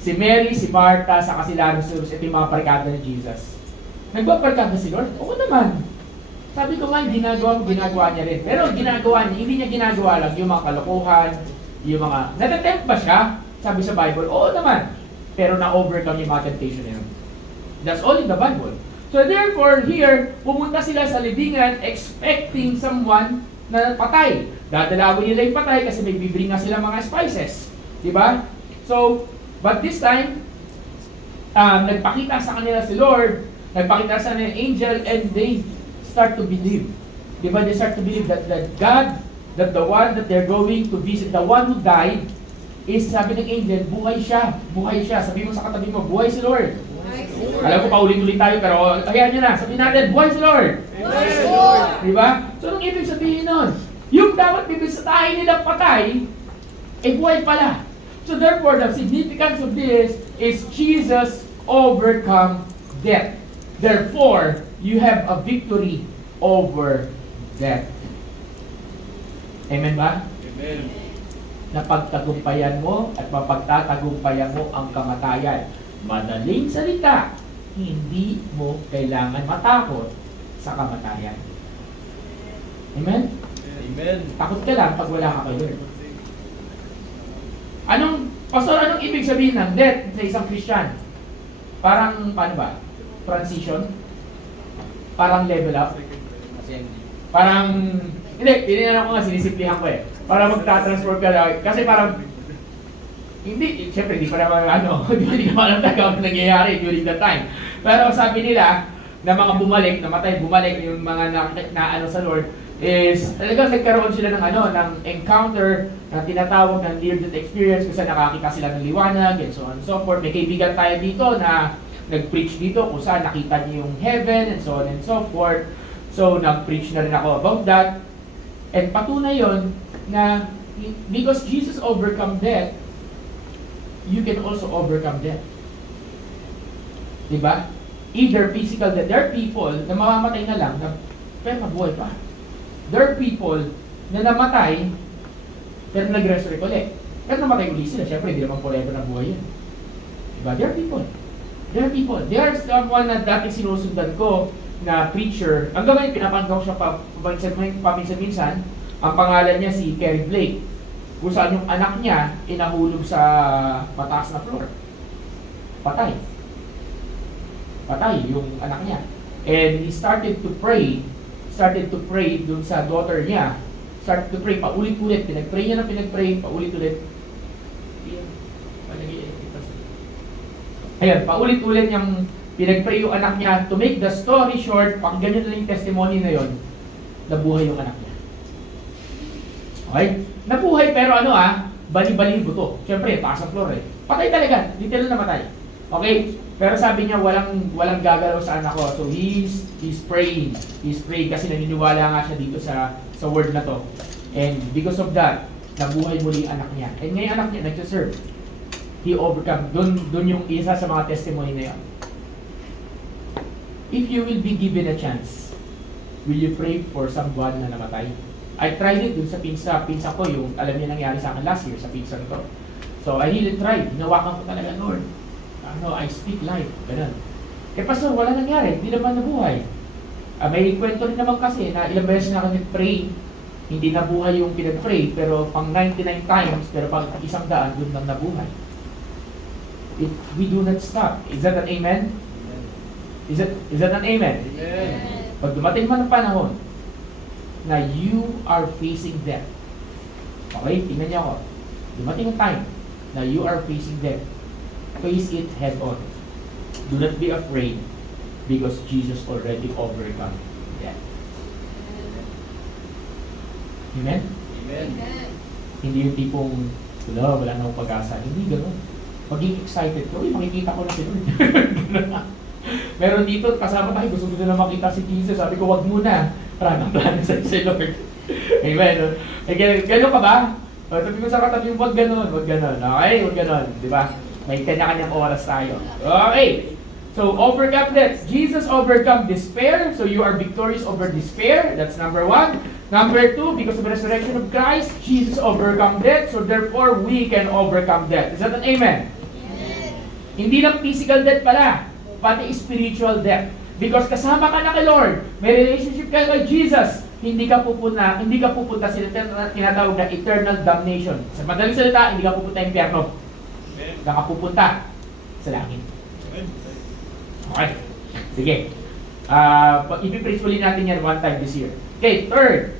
Si Mary, si Martha, sa si Lazarus, ito yung mga barkada ni Jesus. Nagbabarkada si Lord? Oo naman. Sabi ko nga, ginagawa niya rin. Pero ginagawa niya, hindi niya ginagawa lang yung mga kalokohan, yung mga, natatempt ba siya? Sabi sa Bible, oo naman. Pero na-overcome yung mga temptation niya. That's all in the Bible. So therefore, here, pumunta sila sa libingan expecting someone na patay. Dadalawin nila yung patay kasi may bibring nga sila mga spices. Diba? So, but this time, nagpakita sa kanila si Lord, nagpakita sa kanila angel, and they start to believe. Diba? They start to believe that God, that the one that they're going to visit, the one who died, is, sabi ng angel, buhay siya. Buhay siya. Sabi mo sa katabi mo, buhay si Lord. Alam ko, paulit-ulit tayo, pero hayaan nyo na. Sabihin natin, buhay si Lord. Buhay si Lord. Diba? So, anong ibig sabihin nun? Yung dapat bibisitahin nilang patay, buhay pala. So, therefore, the significance of this is Jesus overcome death. Therefore, you have a victory over death. Amen ba? Amen. Napagtagumpayan mo at mapagtatagumpayan mo ang kamatayan. Madaling salita, hindi mo kailangan matakot sa kamatayan. Amen? Amen. Takot ka lang pag wala ka kay Lord. Pastor, anong ibig sabihin ng death sa isang Christian? Parang, paano ba? Transition? Parang level up? Parang, hindi, pininanan ko nga, sinisimplihan ko eh. Para magta-transform ka, kasi parang, hindi, siyempre, hindi pa naman, hindi naman alam talaga ang nangyayari during that time. Pero sabi nila, na mga bumalik yung mga na sa Lord, is talagang nagkaroon sila ng ng encounter na tinatawag ng near-death experience kasi nakakita sila ng liwanag and so on and so forth. May kaibigan tayo dito na nag-preach dito kung saan nakita niyo yung heaven and so on and so forth. So, nag-preach na rin ako about that. And patunay yon na because Jesus overcome death, you can also overcome death. Diba? Either physical death. There are people na mamamatay na lang na pero mabuhay pa. There are people na namatay pero nag-resurrect ulit. Pero namatay ulit sila. Siyempre, hindi naman forever na buhay yun. Diba? There are people. There's someone na dati sinusundan ko na preacher. Ang gawin, pinapanggaw siya paminsan-minsan. Ang pangalan niya si Kerry Blake. Kung saan yung anak niya inahulog sa mataas na floor. Patay yung anak niya. And he started to pray dun sa daughter niya. Started to pray paulit-ulit. Pinag-pray niya na paulit-ulit. Ayan, paulit-ulit niyang pinag-pray yung anak niya. To make the story short, pag ganyan na yung testimony na yon, nabuhay yung anak niya. Okay? Nabuhay pero bali-bali buto. Siyempre, taas ang floor eh. Patay talaga, literal na matay. Okay? Pero sabi niya, walang gagalaw sa anak ko. So he's praying. He's praying kasi naniniwala nga siya dito sa word na to. And because of that, nabuhay muli ang anak niya. And ngayon anak niya, nagsaserve. He overcome. Doon yung isa sa mga testimony na yan. If you will be given a chance, will you pray for someone na namatay? I tried it dun sa pinsa ko, yung alam niya nangyari sa akin last year, sa pinsan ko. So I really tried. Hinawakan ko talaga, Lord. I speak life. Ganun. Pastor, wala nangyari. Hindi naman nabuhay. May kwento rin naman kasi na ilang beses na kami pray, hindi nabuhay yung pinag-pray, pero pang 99 times, pero pag 100, dun lang nabuhay. We do not stop. Is that an amen? Is that an amen? Amen. Pag dumating man ang panahon na you are facing death. Okay? Tingnan niyo ako. Dumating ang time na you are facing death. Face it head on. Do not be afraid because Jesus already overcome death. Amen? Amen. Hindi yung tipong wala na akong pag-asa. Hindi gano'n. Maging excited ko, makikita ko na si Lord. Meron dito, kasama tayo, gusto na makita si Jesus. Sabi ko, wag muna. Plano sa si Lord. Amen. Gano'n ka ba? Sabi ko sa katabi, wag gano'n. Okay? Wag gano'n. Diba? May kanya-kanyang oras tayo. Okay. So, overcome death. Jesus overcome despair. So, you are victorious over despair. That's number 1. Number 2, because of the resurrection of Christ, Jesus overcome death, so therefore we can overcome death. Is that an amen? Hindi lang physical death pala, pati spiritual death. Because kasama ka na kay Lord, may relationship kayo kay Jesus, hindi ka pupunta sa tinatawag na eternal damnation. Sa madaling salita, hindi ka pupunta sa impyerno. Hindi ka pupunta sa langit. Okay. Sige. Ipipreach ulit natin yan one time this year. Okay, third.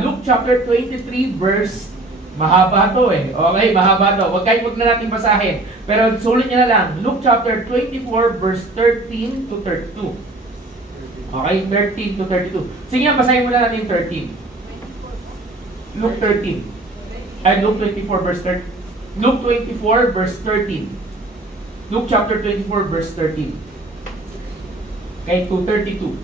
Luke chapter 23 verse, mahaba to eh. Okay, mahaba to. Wag na natin basahin. Pero sulit niya na lang. Luke chapter 24 verse 13 to 32. Okay, 13 to 32. Sige nga, basahin muna natin yung 13. Luke 13. Luke 24 verse 13. Luke 24 verse 13. Luke chapter 24 verse 13. Okay, to 32.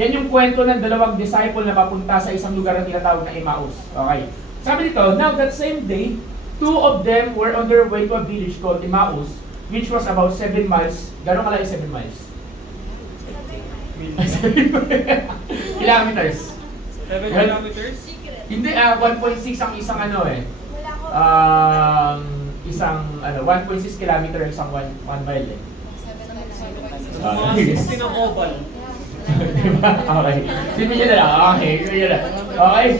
Yan yung kwento ng dalawang disciple na papunta sa isang lugar na tinatawag na Emmaus. Okay. Sabi dito, now that same day, two of them were on their way to a village called Emmaus, which was about 7 miles. Gano'ng kalayo 7 miles? Kilometers. 7 kilometers? Hindi, 1.6 ang isang ano eh. Isang 1.6 kilometer isang 1 mile eh. Mga 16 ang oval. Diba? Okay. Sino nyo na lang? Okay. Sino na. Okay.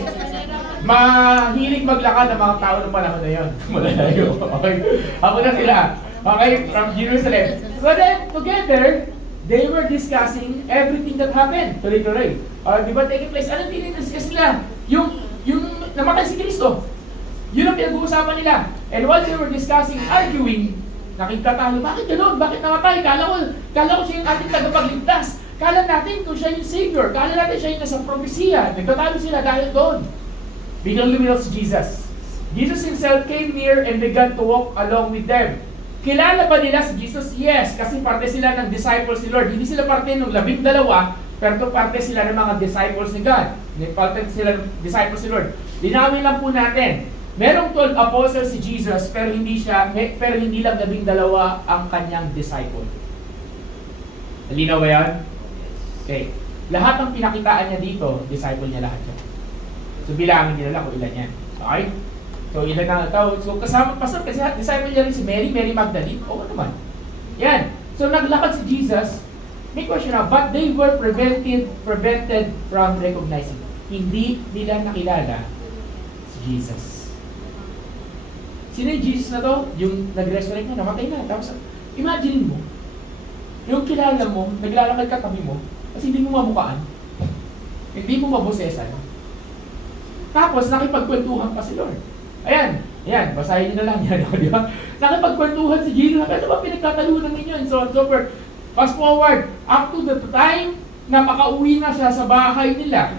Mahilig maglakad ang mga tao ng panahon na yun. Malalayo. Okay. Ako na sila. Okay. From Jerusalem. So then, together, they were discussing everything that happened. Tuloy-tuloy. Di ba taking place? Anong dinidiscuss nila? Yung namatay si Kristo. Yun ang pinag-uusapan nila. And while they were discussing, arguing, nakikatalo, bakit gano'n? Bakit namatay? Kala ko siya yung ating tagapagligtas. Kala natin kung siya yung Savior. Kala natin siya yung nasa propesya. Nagtatalo sila dahil doon. Biglang luminaw si Jesus. Jesus himself came near and began to walk along with them. Kilala ba nila si Jesus? Yes, kasi parte sila ng disciples ni Lord. Hindi sila parte ng 12, pero parte sila ng mga disciples ni God. Parte sila ng disciples ni Lord. Linawin lang po natin. Merong 12 apostles si Jesus, pero hindi lang 12 ang kanyang disciple. Malinaw ba yan? Okay. Lahat ng pinakitaan niya dito, disciple niya lahat yan. So bilangin niyo lang kung ilan yan. Okay? So ilan na tao. So kasama pastor kasi disciple niya rin si Mary Magdalene. Oo naman. Yan. So naglakad si Jesus. May question na, but they were prevented from recognizing. Hindi nila nakilala si Jesus. Sino yung Jesus na to? Yung nag-resurrect na, namatay na. Tapos imagine mo, yung kilala mo, naglalakad ka tabi mo, kasi hindi mo mabukaan. Hindi mo mabosesan. Tapos, nakipagkwentuhan pa si Lord. Ayan, basahin niyo na lang yan. Di ba? Nakipagkwentuhan si Jesus. Ano ba pinagtatalunan ninyo? And so on, so forth. Fast forward, up to the time na makauwi na siya sa bahay nila.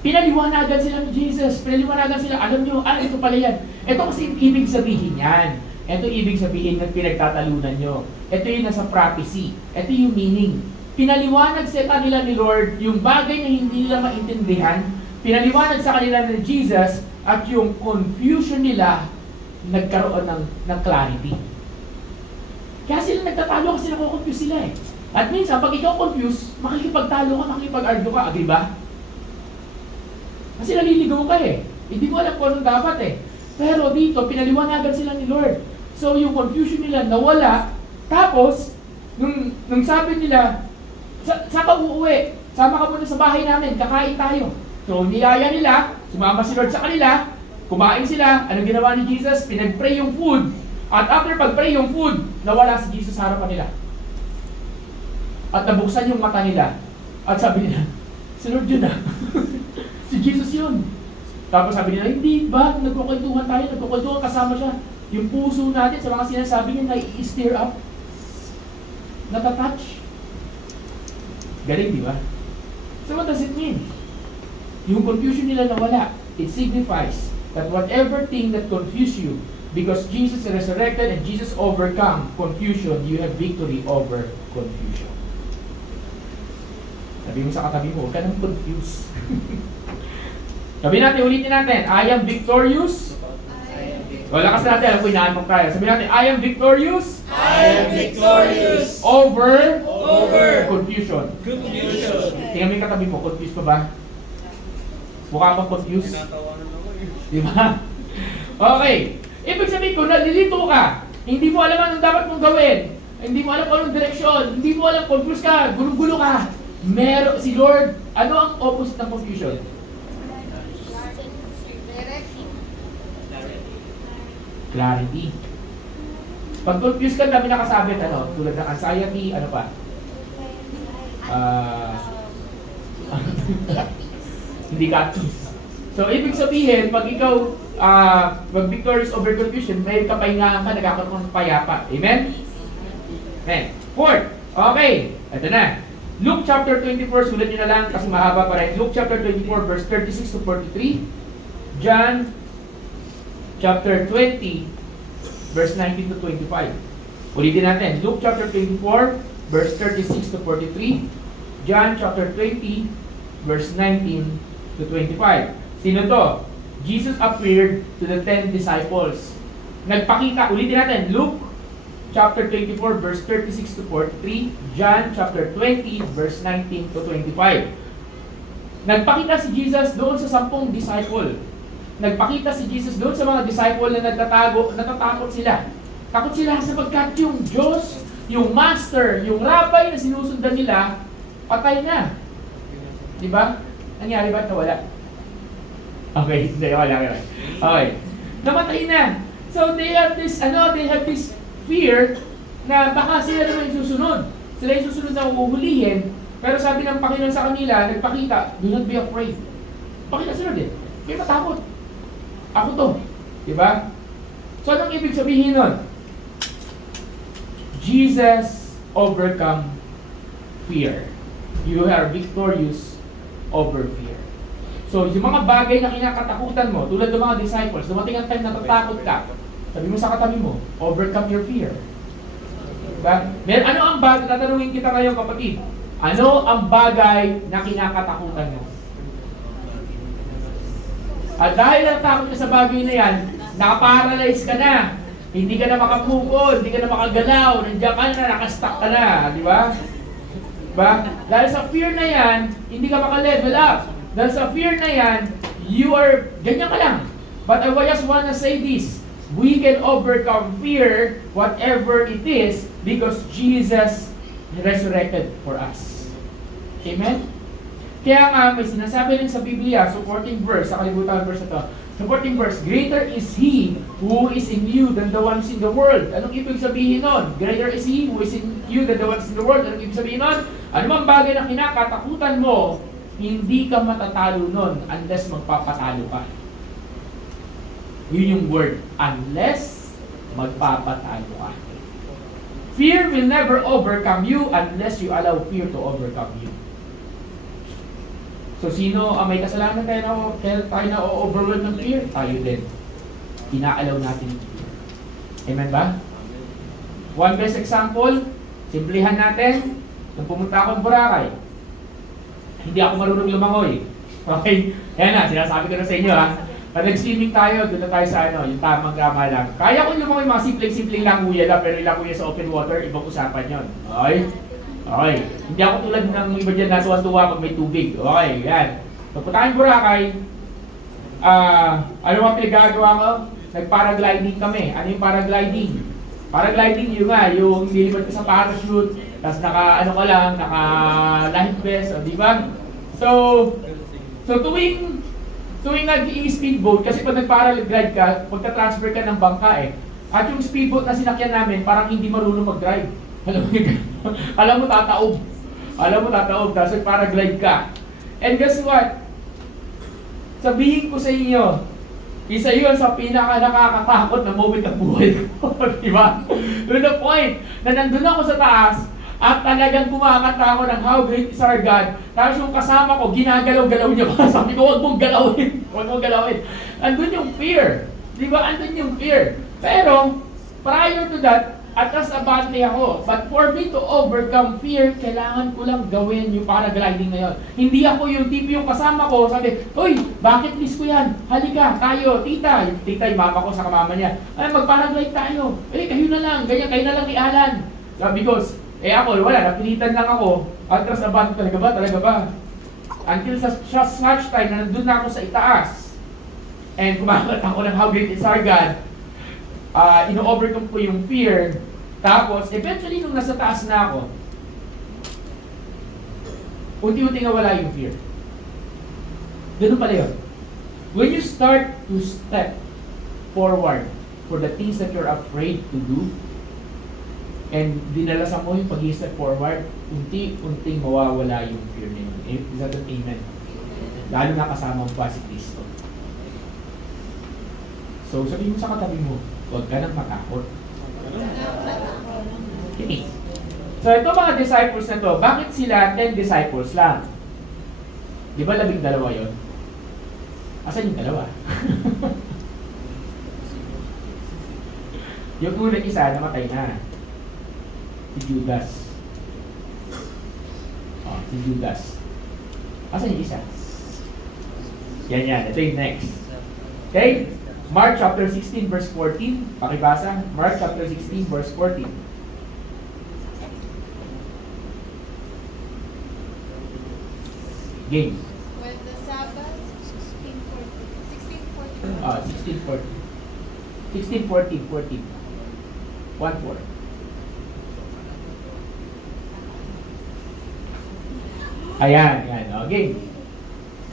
Pinaliwanagan sila ni Jesus. Pinaliwanagan sila, alam nyo, ito pala yan. Ito kasi ibig sabihin yan. Ito ibig sabihin ng pinagtatalunan nyo. Ito yung nasa prophecy. Ito yung meaning. Pinaliwanag sa kanila ni Lord yung bagay na hindi nila maintindihan. Pinaliwanag sa kanila ni Jesus at yung confusion nila nagkaroon ng clarity. Kaya sila nagtatalo kasi nakukonfuse sila eh. At minsan, pag ikaw confused, makikipagtalo ka, makikipag-argue ka, di ba? Kasi naliligaw ka eh. Hindi mo alam kung anong dapat eh. Pero dito, pinaliwanagan sila ni Lord. So, yung confusion nila nawala. Tapos, nung sabi nila, sa ka uuwi? Sama ka muna sa bahay namin, kakain tayo. So, niyaya nila, sumama si Lord sa kanila, kumain sila. Anong ginawa ni Jesus? Pinag-pray yung food. At after pag-pray yung food, nawala si Jesus sa harapan nila. At nabuksan yung mata nila. At sabi nila, si Lord yun ah. Si Jesus yun. Tapos sabi nila, hindi ba? Nagkukwentuhan tayo, nagkukwentuhan kasama siya. Yung puso natin sa mga sinasabi niya, nai-stir up. Natatouch. Galing, di ba? So what does it mean? Yung confusion nila nawala. It signifies that whatever thing that confuse you, because Jesus resurrected and Jesus overcome confusion, you have victory over confusion. Sabi mo sa katabi mo, huwag ka nang confused. Sabi natin, ulitin natin, I am victorious. Wala kasi natin, alam ko inaantok tayo. Sabi natin, I am victorious. I am victorious Over over confusion. confusion. Tingnan mo yung katabi mo, confused pa ba? Mukha kang confused. Di ba? Okay. Ibig sabihin ko, nalilito ka. Hindi mo alam anong dapat mong gawin. Hindi mo alam kung anong direksyon. Hindi mo alam, confused ka. Gulo-gulo ka. Meron, si Lord, ano ang opposite ng confusion? Clarity. Pag confused ka, dami nakasabit, ano? Tulad ng anxiety, ano pa? Hindi ka at peace. So, ibig sabihin, pag ikaw mag-victorious over confusion, may kapahingahan ka, nagkakaroon ng payapa. Amen? Amen. Fourth. Okay. Ito na. Luke chapter 24, sulat nyo na lang kasi mahaba pa rin. Luke chapter 24, verse 36 to 43. John chapter 20, verse 19 to 25. Ulitin natin. Luke chapter 24, verse 36 to 43. John chapter 20, verse 19 to 25. Sino to? Jesus appeared to the 10 disciples. Nagpakita, ulitin natin. Luke chapter 24, verse 36 to 43. John chapter 20, verse 19 to 25. Nagpakita si Jesus doon sa 10 disciple. Nagpakita si Jesus doon sa mga disciple na natatakot sila. Takot sila sapagkat yung Diyos, yung Master, yung Rabbi na sinusundan nila, patay na. Diba? Nangyari ba? Nawala? Okay, hindi, wala. Okay. Namatay na. So they have this fear na baka sila naman yung susunod. Sila yung susunod na uhulihin. Pero sabi ng Panginoon sa kanila, nagpakita, do not be afraid. Pakita sila din. Kayo matakot. Ako to. Diba? So anong ibig sabihin nun? Jesus overcome fear. You are victorious over fear. So yung mga bagay na kinakatakutan mo, tulad ng mga disciples, dumating ang time na natatakot ka, sabi mo sa katabi mo, overcome your fear. Diba? Ano ang bagay, tatanungin kita ngayon kapatid, ano ang bagay na kinakatakutan mo? At dahil natakot ka sa bagay na yan, nakaparalyze ka na. Hindi ka na makapukod, hindi ka na makagalaw, nandiyan ka na, nakastuck ka na, di ba? Diba? Dahil sa fear na yan, hindi ka maka-level up. Dahil sa fear na yan, you are, ganyan ka lang. But I just wanna say this, we can overcome fear, whatever it is, because Jesus resurrected for us. Amen? Kaya nga, may sinasabi rin sa Biblia, supporting verse, sa kalibutan verse na to, supporting verse, greater is He who is in you than the ones in the world. Anong ibig sabihin nun? Greater is He who is in you than the ones in the world. Anong ibig sabihin nun? Ano mang bagay na kinakatakutan mo, hindi ka matatalo nun unless magpapatalo ka. Yun yung word, unless magpapatalo ka. Fear will never overcome you unless you allow fear to overcome you. So sino ang may kasalanan tayo na overwhelmed ng fear? Tayo din. Inaalaw natin yung fear. Amen ba? One best example, simplihan natin. Nung pumunta akong Boracay, hindi ako marunong lumangoy. Okay? Yan na, sinasabi ko na sa inyo ha. Pag nag-swimming tayo, doon na tayo sa yung tamang gama lang. Kaya ko lumangoy mga simpleng-simpleng languya lang, pero ilang kuya sa open water, ibang usapan yon. Okay? Okay. Hindi ako tulad ng iba dyan na tuwa-tuwa pag may tubig. Okay, yan. Pagpunta Boracay, ano mga pinagagawa ko? Nag-paragliding kami. Ano yung paragliding? Paragliding yun nga, yung nilipad ka sa parachute, tapos naka life vest, di ba? So tuwing nag-i-speedboat, kasi pag nag-paraglide ka, pagka-transfer ka ng bangka at yung speedboat na sinakyan namin, parang hindi marunong mag-drive. Alam mo tataob, tapos paraglide ka. And guess what? Sabihin ko sa inyo, isa yun sa pinaka-nakakatakot na moment ng buhay ko. Diba? To the point na nandun ako sa taas at talagang kumakanta ako ng How Great is Our God. Tapos yung kasama ko, ginagalaw-galaw niya pa. Sabi ko, huwag mong galawin. Andun yung fear. Diba? Andun yung fear. Pero, prior to that, atras abante ako. But for me to overcome fear, kailangan ko lang gawin yung paragliding na yun. Hindi ako yung tipo yung kasama ko, sabi, "Uy, bucket list ko yan. Halika, tayo, tita." Yung tita, yung mama ko sa kamama niya. "Ay, mag-paraglide tayo." "Kayo na lang, ganyan, kayo na lang ni Alan." Because, ako, wala, napilitan lang ako. Atras abante, talaga ba? until sa such time na nandun na ako sa itaas, and kumakot ako ng how great is our God, ino-overcome ko yung fear, tapos eventually nung nasa taas na ako, unti-unti nawala yung fear. Ganun pala yun. When you start to step forward for the things that you're afraid to do, and dinalasan mo yung pag-step forward, unti-unting mawawala yung fear na yun. Is that an amen? Lalo na kasama mo pa si Kristo. So, sabihin mo sa katabi mo, huwag ka nang matakot. Okay. So, ito mga disciples na to, bakit sila 10 disciples lang? Di ba 12 yun? Asan yung dalawa? Yung unang isa, namatay na. Si Judas. Si Judas. Asan yung isa? Yan. Ito yung next. Okay? Mark chapter 16 verse 14. Pakibasa. Mark chapter 16 verse 14. Game. When the Sabbath, 16:14. 16:14. 14. 1:4. Ayan. Okay.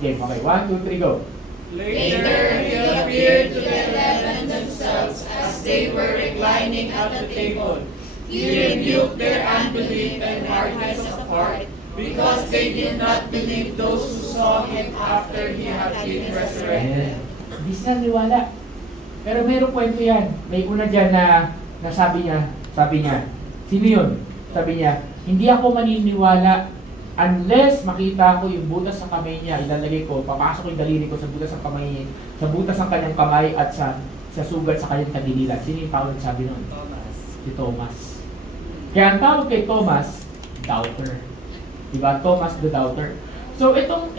Game. Okay. 1, 2, 3, go. Later, he appeared to the 11 themselves as they were reclining at the table. He rebuked their unbelief and hardness of heart, because they did not believe those who saw him after he had been resurrected. Hindi sila niwala. Pero mayroong kwento yan. May una dyan na sabi niya, sino yun? Sabi niya, hindi ako maniniwala unless makita ko yung butas sa kamay niya, ilalagay ko, papasok ko yung daliri ko sa butas ng kamay niya, sa butas ng kanyang kamay at sa sugat sa kanyang tagiliran. Sino yung tawag sabi nun? Si Thomas. Kaya ang tawag kay Thomas, doubter. Diba? Thomas the doubter. So itong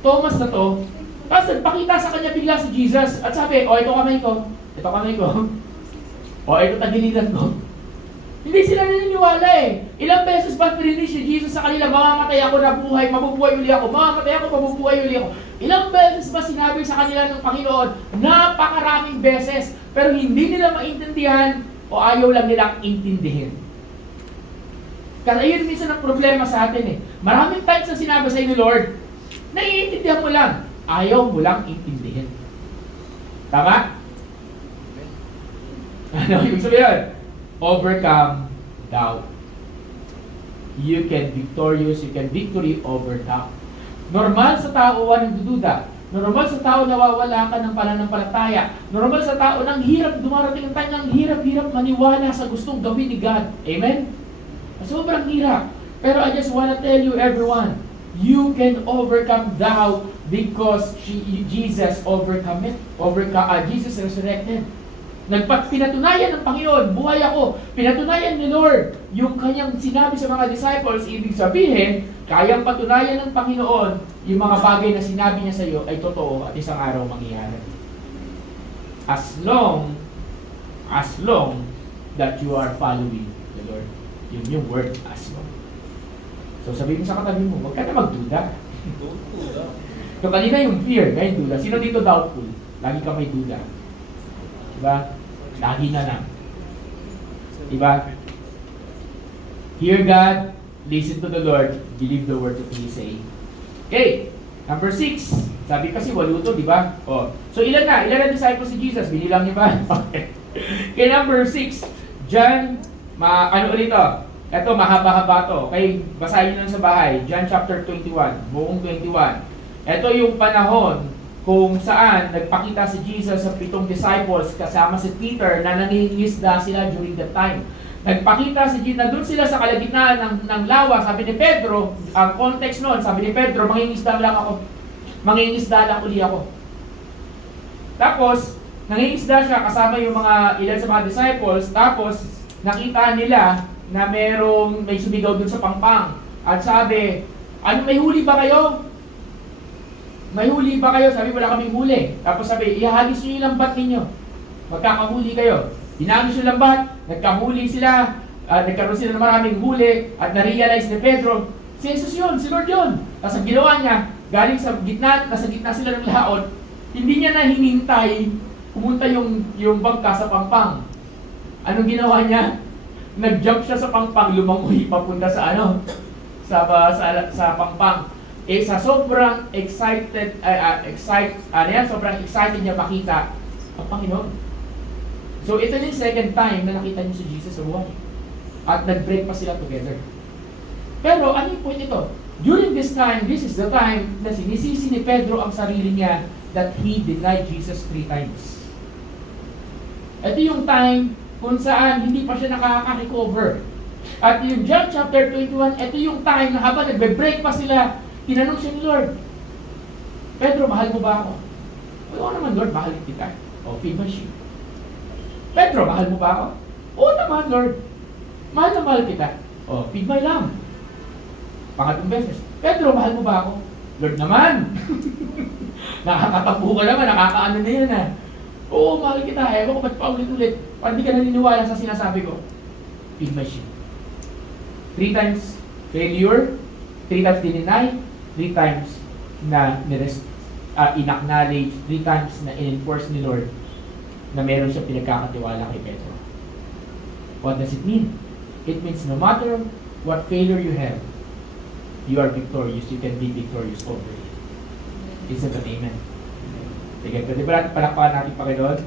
Thomas na to, tapos nagpakita sa kanya bigla si Jesus at sabi, ito kamay ko, ito tagiliran ko. Hindi sila naniniwala eh. Ilang beses ba narinig si Jesus sa kanila, mamamatay ako na buhay, mabubuhay uli ako, mamamatay ako, mabubuhay uli ako. Ilang beses ba sinabi sa kanila ng Panginoon? Napakaraming beses. Pero hindi nila maintindihan o ayaw lang nilang intindihin. Kasi yun minsan ang problema sa atin eh. Maraming times na sinabi sa ni Lord, naiintindihan mo lang, ayaw mo lang intindihin. Tama? Ano ibig sabihin? Overcome doubt. You can victory over doubt. Normal sa tao ang nagdududa. Normal sa tao nawawala ka ng pananampalataya. Normal sa tao nang hirap dumarating ang time ng hirap maniwala sa gustong gawin ni God. Amen? Sobrang hirap. Pero I just wanna tell you everyone, you can overcome doubt because Jesus overcome it. Jesus resurrected. Pinatunayan ng Panginoon, buhay ako. Pinatunayan ni Lord yung kanyang sinabi sa mga disciples. Ibig sabihin, kayang patunayan ng Panginoon yung mga bagay na sinabi niya sa iyo ay totoo at isang araw mangyayari. As long that you are following the Lord. Yun yung word, as long. So sabihin mo sa katabi mo, huwag ka na magduda. So kanina yung fear, ngayon duda. Sino dito doubtful? Lagi ka may duda. Diba? Lagi na lang. Diba? Hear God, listen to the Lord, believe the word that He is saying. Okay, number 6. Sabi kasi waluto, diba? So ilan na disciples si Jesus? Binilang niyo ba? Okay. Okay, number 6. John, ano ulit to? Ito, mahaba-haba to. Okay, basahin nyo sa bahay. John chapter 21, buong 21. Ito yung panahon kung saan nagpakita si Jesus sa 7 disciples kasama si Peter na nangingisda sila during that time. Nagpakita si Jesus, na doon sila sa kalagitnaan ng lawa. Sabi ni Pedro, ang context noon, sabi ni Pedro, mangingisda lang uli ako. Tapos, nangingisda siya kasama yung ilan sa mga disciples. Tapos, nakita nila na may sumigaw doon sa pangpang. At sabi, may huli ba kayo? May huli ba kayo? Sabi, wala kaming huli. Tapos sabi, ihagis nyo yung lambat ninyo. Magkakahuli kayo. Hinagis yung lambat, nagkahuli sila, nagkaroon sila ng maraming huli, at na-realize ni Pedro, si Jesus yun, si Lord yun. Tapos ang ginawa niya, galing sa gitna, nasa gitna sila ng laot, hindi niya na hinintay pumunta yung bangka sa Pangpang. Anong ginawa niya? Nag-jump siya sa Pangpang, lumangoy papunta sa sa Pangpang. Sa sobrang sobrang excited niya makita ang Panginoon. So ito yung second time na nakita niyo si Jesus sa buhay. At nag-break pa sila together. Pero ano yung point ito? During this time, this is the time na sinisisi ni Pedro ang sarili niya that he denied Jesus 3 times. Ito yung time kung saan hindi pa siya nakaka-recover. At yung John chapter 21, ito yung time na habang nagbe-break pa sila, tinanong siya ni Lord, Pedro, mahal mo ba ako? Oo naman, Lord, mahal kita. O, feed my sheep. Pedro, mahal mo ba ako? Oo naman, Lord. Mahal na mahal kita. O, feed my lamb. Pangatlong beses, Pedro, mahal mo ba ako? Lord naman. Nakakatampo ka naman, nakakaano na yan ha. Oo, mahal kita. Ewan ko ba't paulit-ulit. Parang di ka naniniwala sa sinasabi ko. Feed my sheep. 3 times failure, 3 times deny, 3 times na in-acknowledge, 3 times na in-enforce ni Lord na meron siya pinagkakatiwala kay Pedro. What does it mean? It means no matter what failure you have, you are victorious. You can be victorious over it. Isn't that amen? Sige, pwede ba natin palakpakan natin Panginoon?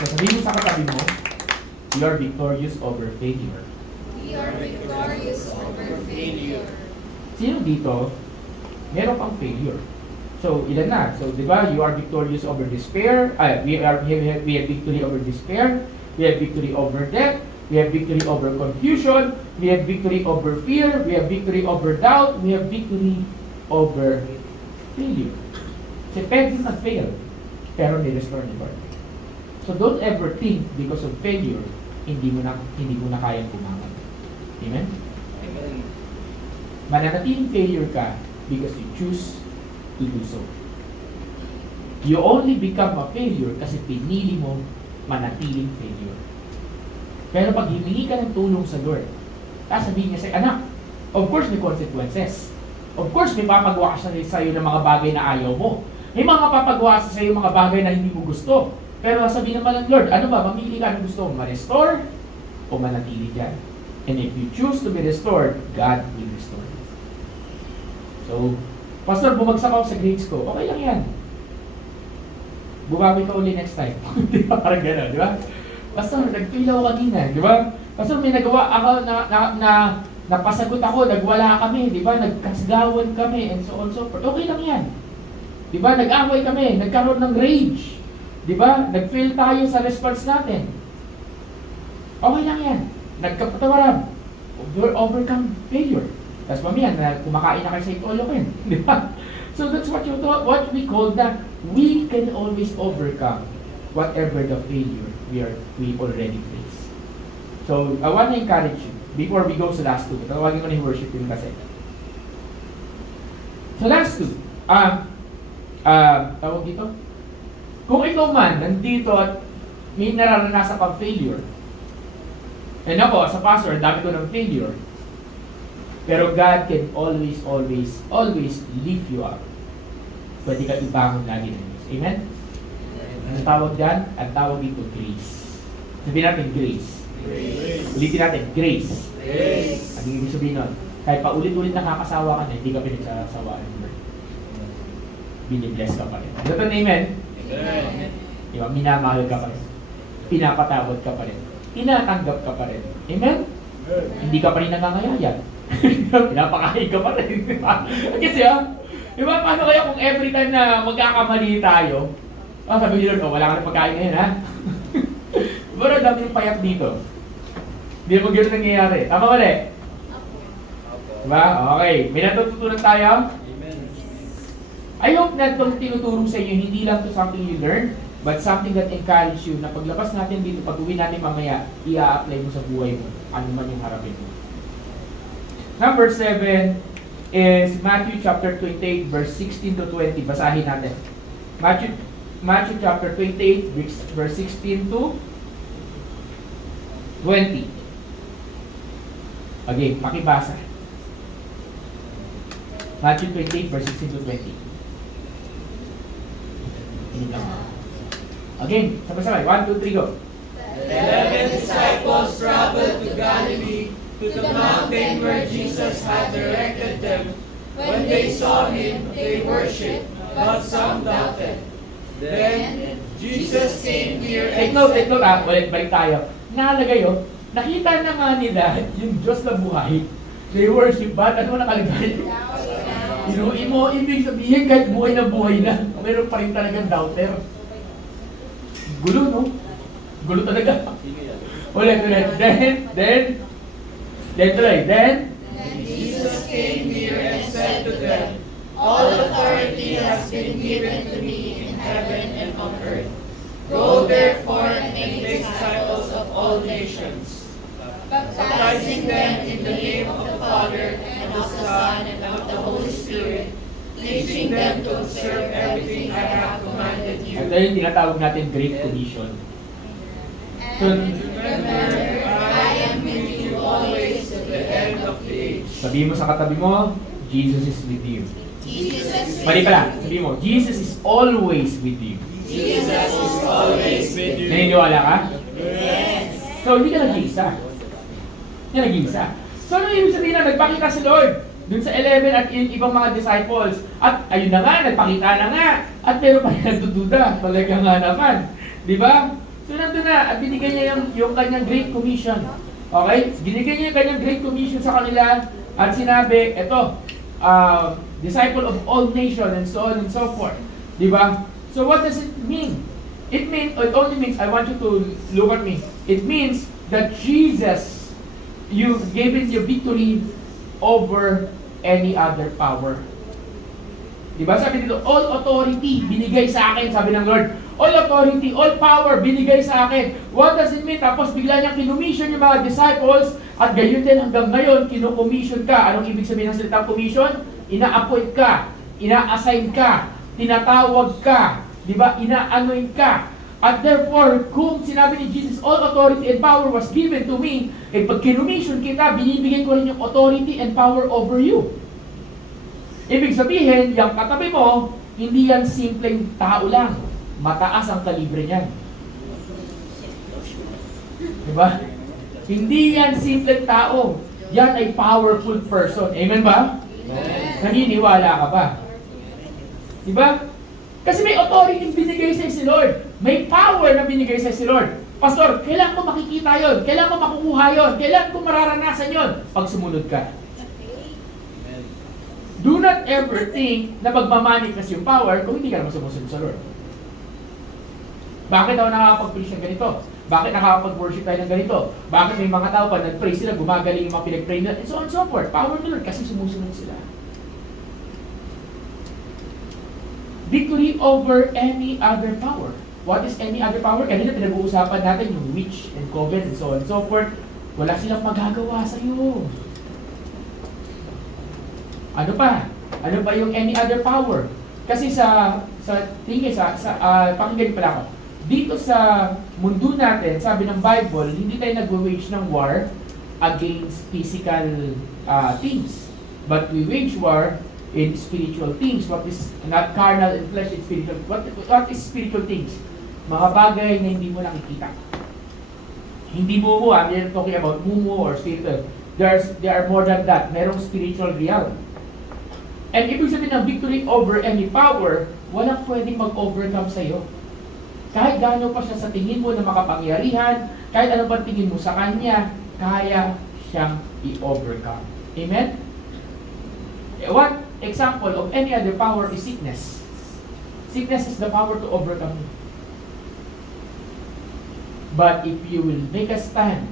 So sabihin mo sa katabi mo, you are victorious over failure. We are victorious over failure. Sino dito, meron pang failure? So, ilan na? So, di ba, you are victorious over despair. We have victory over despair. We have victory over death. We have victory over confusion. We have victory over fear. We have victory over doubt. We have victory over failure. Si Pedro nag-fail, pero ni-restore ni Lord. So, don't ever think because of failure, hindi mo na kayang tumangan. Amen? Mananatiling failure ka because you choose to do so. You only become a failure kasi pinili mo manatiling failure. Pero pag himingi ka ng tulong sa Lord, sabihin niya sa'yo, anak, of course may consequences. Of course may papagawa siya sa'yo ng mga bagay na ayaw mo. May mga papagawa siya sa'yo mga bagay na hindi mo gusto. Pero sabihin naman ng Lord, ano ba, mamili ka ng gusto mo, ma-restore o manatili dyan. And if you choose to be restored, God will restore you. So, Pastor, bumagsak ako sa grades ko. Okay lang yan. Bumawi ka uli next time. Di ba? Parang gano'n, di ba? Pastor, nag-fail ako kanina, di ba? Pastor, may nagawa ako napasagot ako, nagwala kami, di ba? Nagkasgawan kami, and so on, so forth. Okay lang yan. Di ba? Nag-away kami, nagkaroon ng rage. Di ba? Nag-fail tayo sa response natin. Okay lang yan. Nagkapatawaran. Overcome failure. Tapos mamaya, kumakain na kayo sa itolokin. Di ba? So that's what we call that we can always overcome whatever the failure we already face. So I want to encourage you, before we go sa last two, tawagin ko na yung worship yun kasi. So last two, tawag dito, kung ikaw man nandito at may nararanasan kang failure, and ako, sa pastor, dami ko ng failure, pero God can always lift you up. Pwede ka ibangon lagi ng Diyos. Amen? Ang tawag dyan, ang tawag dito, grace. Sabihin natin, grace. Ulitin natin, grace. Ang ibig sabihin nun, kahit paulit-ulit nakakasawa ka na, hindi ka pinagsasawaan. Binibless ka pa rin. Ito na, amen? Diba? Minamahal ka pa rin. Pinapatawad ka pa rin. Tinatanggap ka pa rin. Amen? Hindi ka pa rin nangangayayat. Pinapakain ka pa rin. Kasi diba, paano kaya kung every time na magkakamali tayo, sabi nyo, wala ka na pagkain ngayon, ha? Pero dami yung payak dito. Hindi naman gano'n nangyayari. Tama ba ulit? Diba? Okay. May natututunan tayo? I hope na itong tinuturo sa inyo, hindi lang to something you learn, but something that encourage you na paglabas natin dito, pag-uwi natin mamaya, i-a-apply mo sa buhay mo, ano man yung harapin mo. Number 7 is Matthew chapter 28 verse 16 to 20. Basahin natin. Matthew chapter 28 verse 16 to 20. Okay, makibasa. Matthew 28, verse 16 to 20. Hindi lang. Again, sabay-sabay. 1, 2, 3, go. The 11 disciples traveled to Galilee, to the mountain where Jesus had directed them. When they saw him, they worshipped, but some doubted. Then Jesus came near Take note, balik tayo. Nakalagay nakita na nga nila yung Diyos na buhay. They worship, but ano nakalagay? Inuin mo, ibig sabihin kahit buhay na, meron pa rin talagang doubter. Gulo, no? Gulo talaga. Ulit. Then Jesus came near and said to them, all authority has been given to me in heaven and on earth. Go therefore and make disciples of all nations, baptizing them in the name of the Father and of the Son and of the Holy Spirit, teaching them to observe everything I have commanded you. Ito yung tinatawag natin Great Commission. So, Remember, I am with you always to the end of the age. sabihin mo sa katabi mo, Jesus is with you. Jesus Mali pala, sabihin mo, Jesus is always with you. Jesus is always with you. Naniniwala ka? Yes. So, hindi ka nag-iisa. Hindi ka nag-iisa. So, ano ibig sabihin na nagpakita si Lord dun sa 11 at yung ibang mga disciples? At ayun na nga, nagpakita na nga. At meron pa rin nagdududa. Talaga nga naman. Di ba? So, nandun na. At binigay niya yung kanyang Great Commission. Okay? Binigay niya yung kanyang Great Commission sa kanila. At sinabi, eto, disciple of all nations and so on and so forth. Di ba? So what does it mean? It only means, I want you to look at me. It means that Jesus, you gave it your victory over any other power. Diba? Sabi dito, all authority binigay sa akin, sabi ng Lord. All authority, all power binigay sa akin. What does it mean? Tapos bigla niyang kinumission yung mga disciples at gayon din hanggang ngayon, kinukommission ka. Anong ibig sabihin ng salitang commission? Ina-appoint ka, ina-assign ka, tinatawag ka, di ba? Ina-anoint ka. At therefore, kung sinabi ni Jesus, all authority and power was given to me, pag kinumission kita, binibigay ko rin yung authority and power over you. Ibig sabihin, yung katabi mo, hindi yan simpleng tao lang. Mataas ang kalibre niyan. Diba? Hindi yan simpleng tao. Yan ay powerful person. Amen ba? Naniniwala ka ba? Diba? Kasi may authority binigay sa si Lord. May power na binigay sa si Lord. Pastor, kailan ko makikita yon? Kailan ko makukuha yon? Kailan ko mararanasan yon? Pag sumunod ka. Do not ever think na magmamanifest yung power kung hindi ka naman sumusunod sa Lord. Bakit ako nakakapag-preach ng ganito? Bakit nakakapag-worship tayo ng ganito? Bakit may mga tao pa nag-pray sila, gumagaling yung mga pinag-pray nila, and so on and so forth. Power ni Lord kasi sumusunod sila. Victory over any other power. What is any other power? Kanina pinag-uusapan natin yung witch and coven and so on and so forth. Wala silang magagawa sa iyo. Ano pa? Ano pa yung any other power? Kasi pakinggan pala ako. Dito sa mundo natin, sabi ng Bible, hindi tayo nag-wage ng war against physical things. But we wage war in spiritual things. What is not carnal and flesh, it's spiritual. What is spiritual things? Mga bagay na hindi mo nakikita. Hindi mumu, I'm not talking about mumu or spiritual. There are more than that. Merong spiritual realm. And ibig sabihin ng victory over any power, walang pwedeng mag-overcome sa'yo. Kahit gaano pa siya sa tingin mo na makapangyarihan, kahit ano pa tingin mo sa kanya, kaya siyang i-overcome. Amen? One example of any other power is sickness. Sickness is the power to overcome you. But if you will make a stand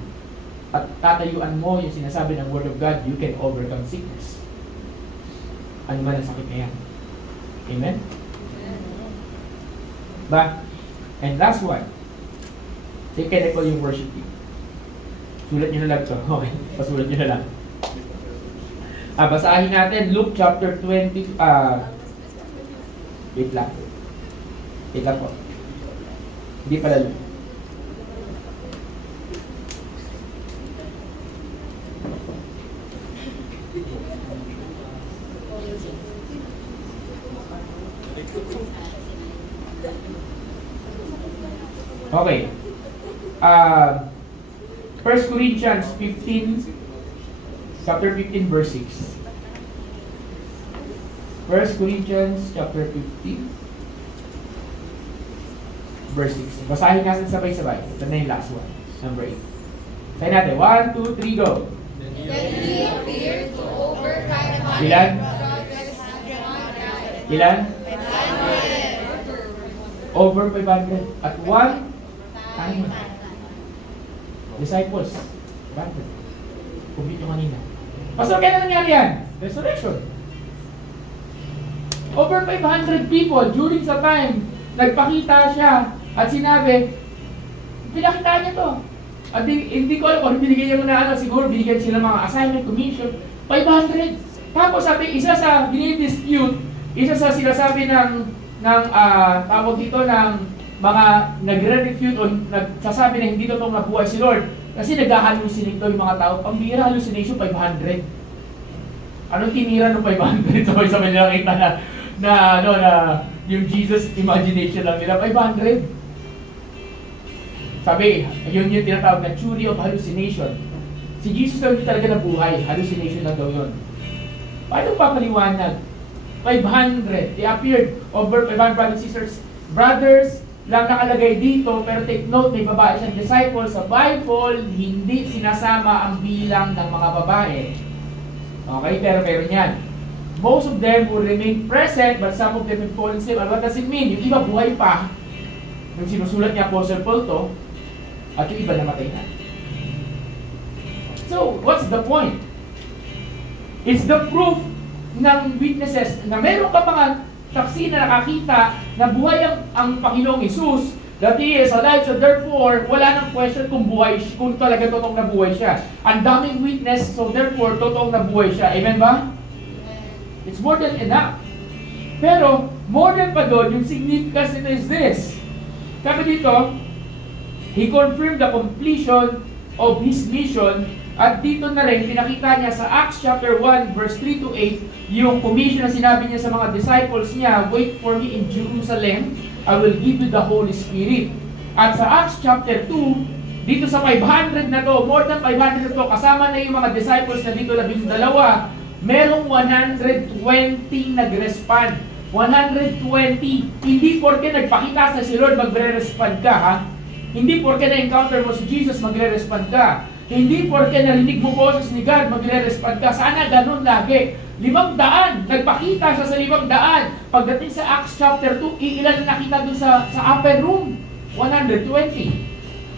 at tatayuan mo yung sinasabi ng Word of God, you can overcome sickness. Ano man ang sakit na yan. Amen? Ba? And last one. Say, can I call yung worship team? Sulat nyo na lang ito. Okay, pasulat nyo na lang. Basahin natin Luke chapter 20. Wait lang. Wait lang po. Hindi pala Luke. Okay. 1 Corinthians 15, chapter 15, verse 6. 1 Corinthians chapter 15, verse 6. Basahin natin sabay-sabay. Ito na yung last one. Number 8. Sayin natin. 1, 2, 3, go. Then he appeared to over 500 Ilan? brothers and one died. Ilan? 500. Over 500. At one time. Disciples. 500. Kumit nyo kanina. Pastor, kailan nangyari yan? Resurrection. Over 500 people during sa time, nagpakita siya at sinabi, pinakitaan niya to. At hindi ko alam kung binigyan niya muna ano, siguro binigyan sila mga assignment, commission, 500. Tapos sabi, isa sa dinidispute, isa sa sinasabi ng tawag dito ng mga nagre-refute o nagsasabi na hindi totoong nabuhay si Lord. Kasi nag-hallucinate to yung mga tao. Pambira, hallucination, 500. Anong tinira ng 500? So, isa may nakita na yung Jesus imagination lang nila, 500. Sabi, yun yung tinatawag na theory of hallucination. Si Jesus daw hindi talaga nabuhay, hallucination lang daw yun. Paano papaliwanag? 500. They appeared over 500 brothers and sisters. Brothers lang nakalagay dito, pero take note, may babae siyang disciple. Sa Bible, hindi sinasama ang bilang ng mga babae. Okay, pero meron yan. Most of them will remain present, but some of them will fall asleep. And what does it mean? Yung iba buhay pa. Yung sinusulat niya Apostle Paul to, at yung iba namatay na. So, what's the point? It's the proof ng witnesses na meron ka mga saksi na nakakita na buhay ang Panginoong Hesus, that He is alive, so therefore, wala nang question kung buhay, kung talaga totoong nabuhay siya. Ang daming witness, so therefore, totoong nabuhay siya. Amen ba? It's more than enough. Pero, more than pa doon, yung significance nito is this. Sabi dito, He confirmed the completion of His mission. At dito na rin, pinakita niya sa Acts chapter 1, verse 3 to 8, yung commission na sinabi niya sa mga disciples niya, wait for me in Jerusalem, I will give you the Holy Spirit. At sa Acts chapter 2, dito sa 500 na to, more than 500 na to, kasama na yung mga disciples na dito 12, merong 120 nag-respond. 120. Hindi porke nagpakita sa si Lord, magre-respond ka, ha? Hindi porke na-encounter mo si Jesus, magre-respond ka. Hindi porke narinig mo boses ni God, magre-respond ka. Sana ganun lagi. 500. Nagpakita siya sa 500. Pagdating sa Acts chapter 2, iilan na nakita dun sa upper room? 120.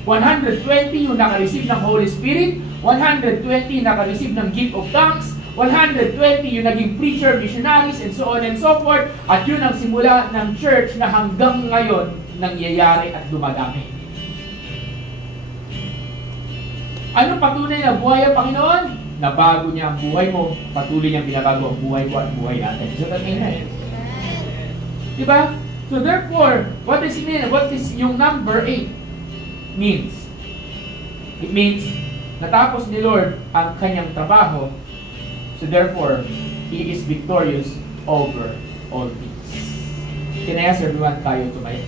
120 yung naka-receive ng Holy Spirit. 120 naka-receive ng gift of tongues. 120 yung naging preacher, missionaries, and so on and so forth. At yun ang simula ng church na hanggang ngayon nangyayari at dumadami. Ano patunay na buhay ang Panginoon? Nabago niya ang buhay mo, patuloy niyang binabago ang buhay ko at buhay natin. So, amen. Diba? So, therefore, what does it mean? What is yung number 8 means? It means, natapos ni Lord ang kanyang trabaho. So, therefore, He is victorious over all things. Can I ask everyone tayo tumayo?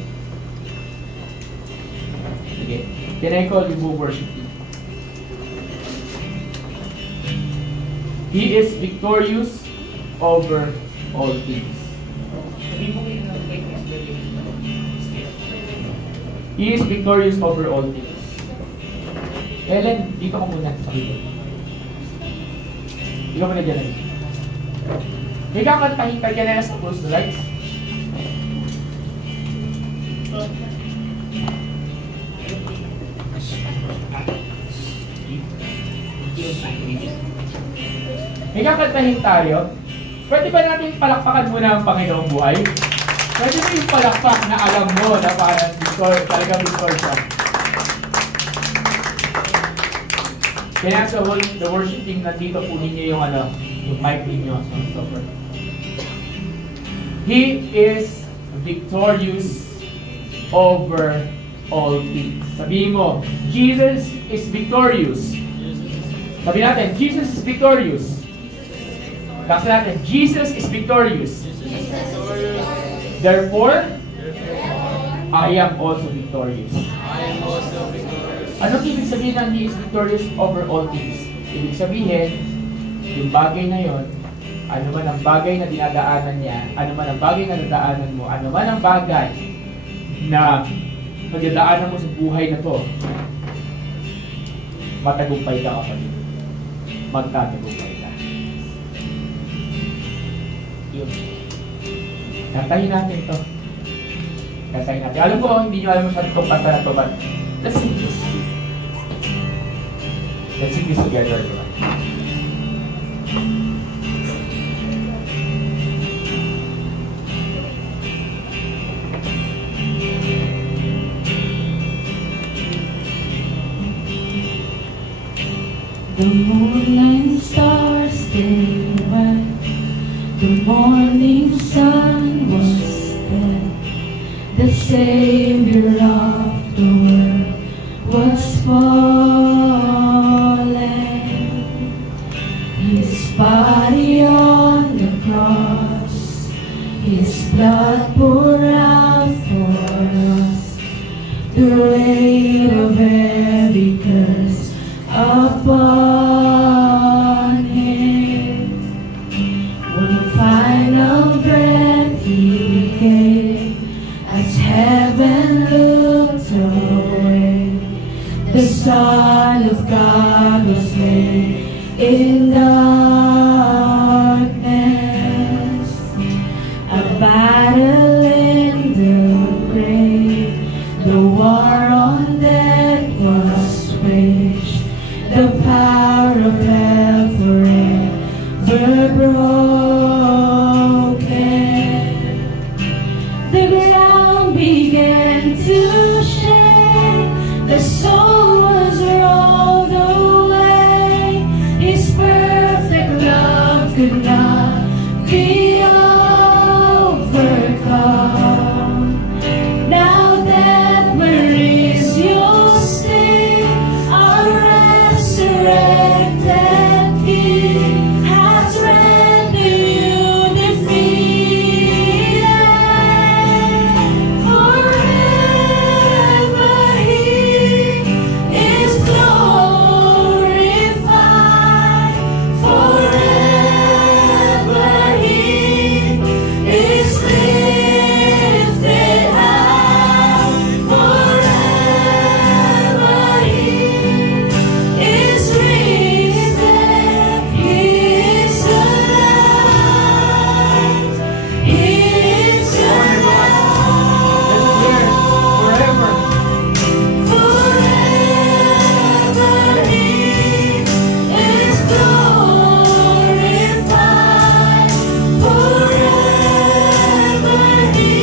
Okay. Can I call you move worship team? He is victorious over all things. He is victorious over all things. Ellen, dito ka muna sa keyboard. Ikaw muna dyan. May kakantahin ka na sa close the lights. May kakantahin tayo. Pwede ba natin palakpakan muna ang Panginoong buhay? Pwede mo yung palakpak na alam mo na parang talagang victor siya. Kaya sa the worship team nandito po ninyo yung yung mic ninyo. So forth. He is victorious over all things. Sabihin mo, Jesus is victorious. Sabi natin, Jesus is victorious. Kasi natin, Jesus is victorious. Therefore, I am also victorious. Anong ibig sabihin ng He is victorious over all things? Ibig sabihin, yung bagay na yon, ano man ang bagay na dinadaanan niya, ano man ang bagay na nadaanan mo, ano man ang bagay na pagdadaanan mo sa buhay na to, matagumpay ka kapatid. Magtatagumpay ka. Yun. Kantahin natin to. Kantahin natin. Alam ko, hindi nyo alam masyadong itong kanta na to, but let's sing this. Let's sing this together. Diba? The moon and stars they were, the morning sun was dead, the Savior of the world was fallen. His body on the cross, His blood poured out for us, the weight of every curse upon Him. One final breath He gave as heaven looked away. The Son of God was laid in darkness. A battle in the grave, the war on death was waged. The power of hell forever broken. The ground began to shake, the soul was rolled away. His perfect love could not be overcome. Now death, where is your sting? Our resurrected King has rendered you defeated. Forever He is glorified. Forever He is lifted high. Forever He is risen. He is alive. He is alive. Forever. Forever He is glorified. Forever He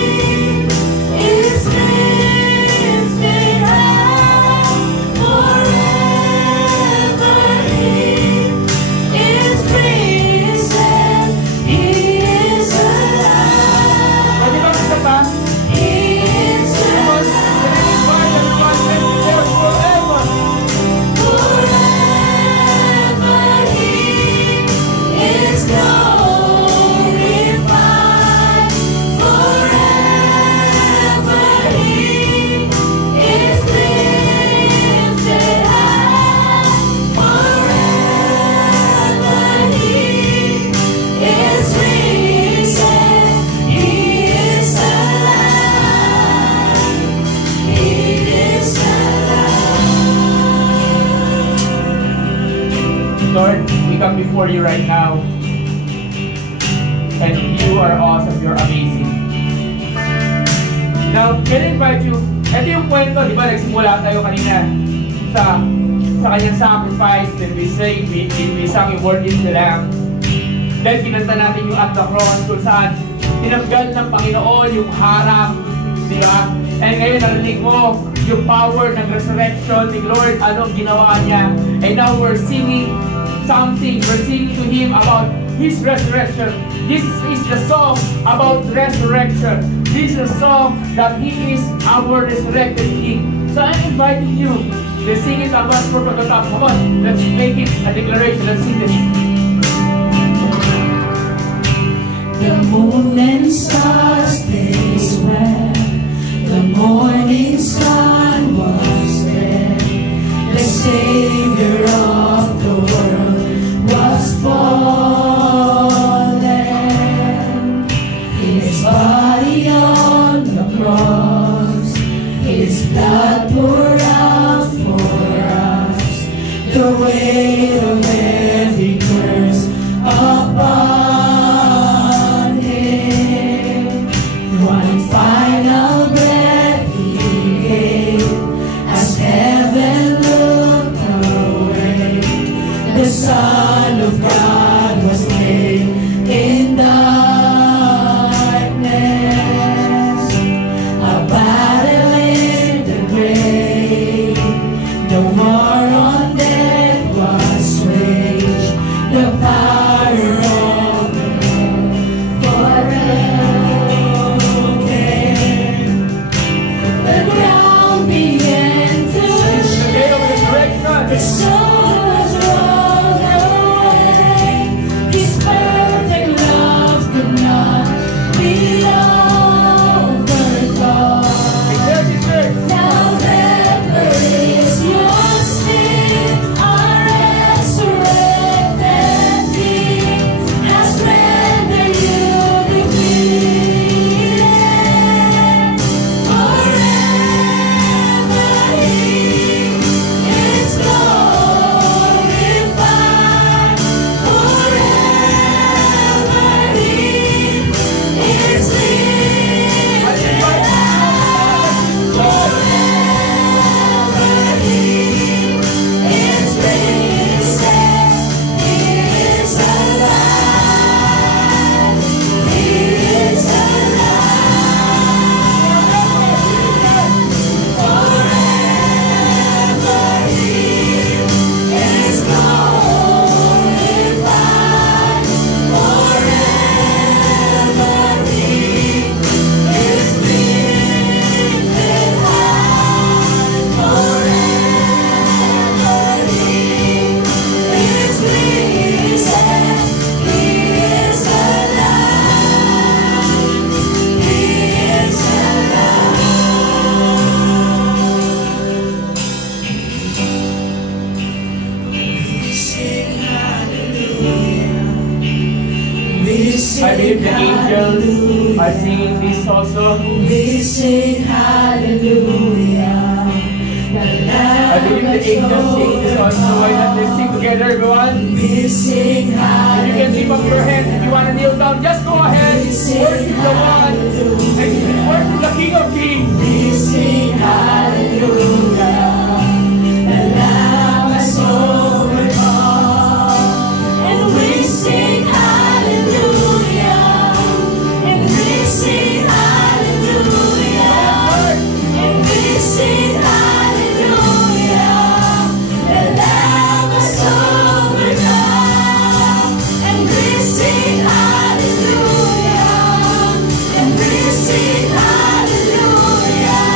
is lifted high. Forever He is risen. He is alive. Pwede ba isa pa? He is Forever. Forever He is glorified. Forever He is lifted high. Forever He is risen. He is alive. He is alive. Lord, we come before you right now. And you are awesome, you're amazing. Now, can I invite you, ito yung kwento, di ba, nagsimula tayo kanina sa kanyang sacrifice, then we sang yung word is the Lamb. Then kinanta natin yung at the cross, kung saan tinanggal ng Panginoon yung harap, di ba? And ngayon narinig mo yung power ng resurrection ni Lord, anong ginawa niya. And now we're singing something, we're singing to Him about His resurrection. This is the song about resurrection. This is a song that He is our resurrected King. So I'm inviting you to sing it about for the top. Come on, let's make it a declaration. Let's sing this. The moon and stars they wept, The morning sun was there. The Savior of the world was fallen. His body on the cross, His blood poured out for us, the weight of every curse upon Him. One final breath He gave as heaven looked away. The Son of God was laid in darkness. A battle in the grave, the war on death was waged. The power of the Lord forever. The ground began to The day of resurrection. the soul was rolled away. His perfect love could not be overcome. Declare, declare. Now that where is your sin, our resurrected King has rendered you defeated. Forever He is glorified. Forever He is lifted high. Forever He is risen. He is alive. He is alive. Forever He is glorified. Forever He is lifted high. Forever He is risen. He is alive. He is alive. Sing hallelujah. We sing I believe the angels are singing this also. We sing hallelujah. I believe the angels sing this also. Why not let's sing together, everyone? We sing You can lift up your hands if you want to kneel down. Just go ahead. Worship the one. And worship the King of Kings. We sing hallelujah. The Lamb has overcome. And we sing hallelujah. And we sing hallelujah. And we sing hallelujah. The Lamb has overcome. And we sing hallelujah. And we sing hallelujah.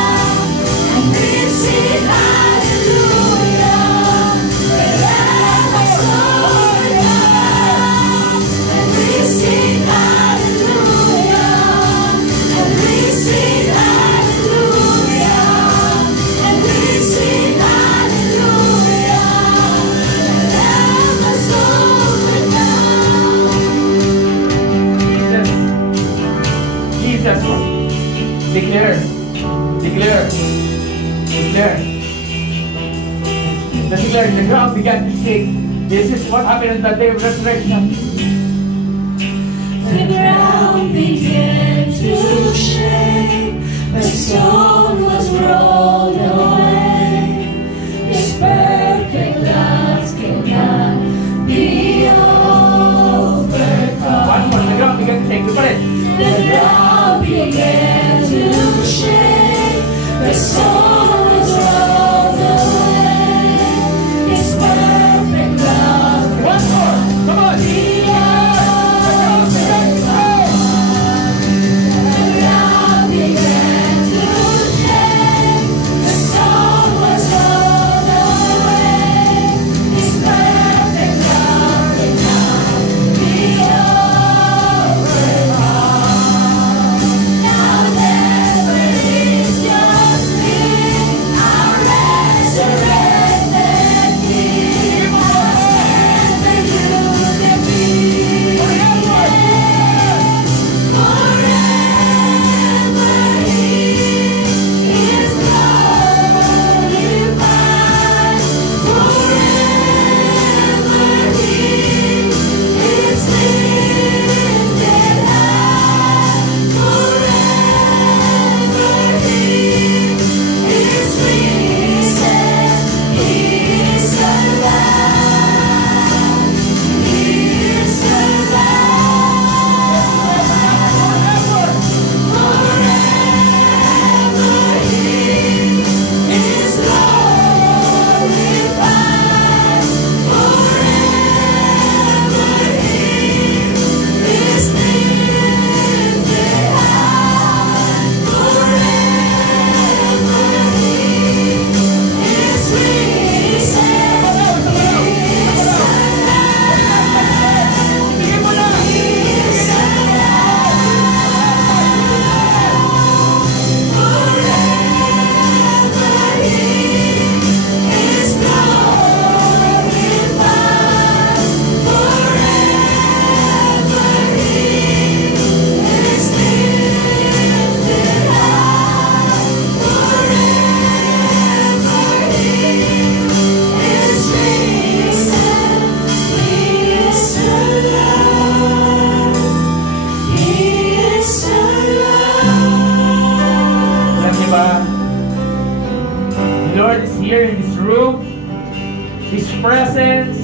And we sing hallelujah. The Lamb has overcome. And we sing hallelujah. And we sing hallelujah. And we sing hallelujah. The Lamb has overcome. Jesus. Declare. Declare. Declare. Declare. The ground began to shake. This is what happened on the day of resurrection. The ground began to shake, the stone was rolled away. His perfect love cannot be overcome. One more. The ground began to shake. Look at it. The ground began to shake, the stone was rolled away. His perfect love One more. Come on. be overcome. The ground began to shake, the stone room. His presence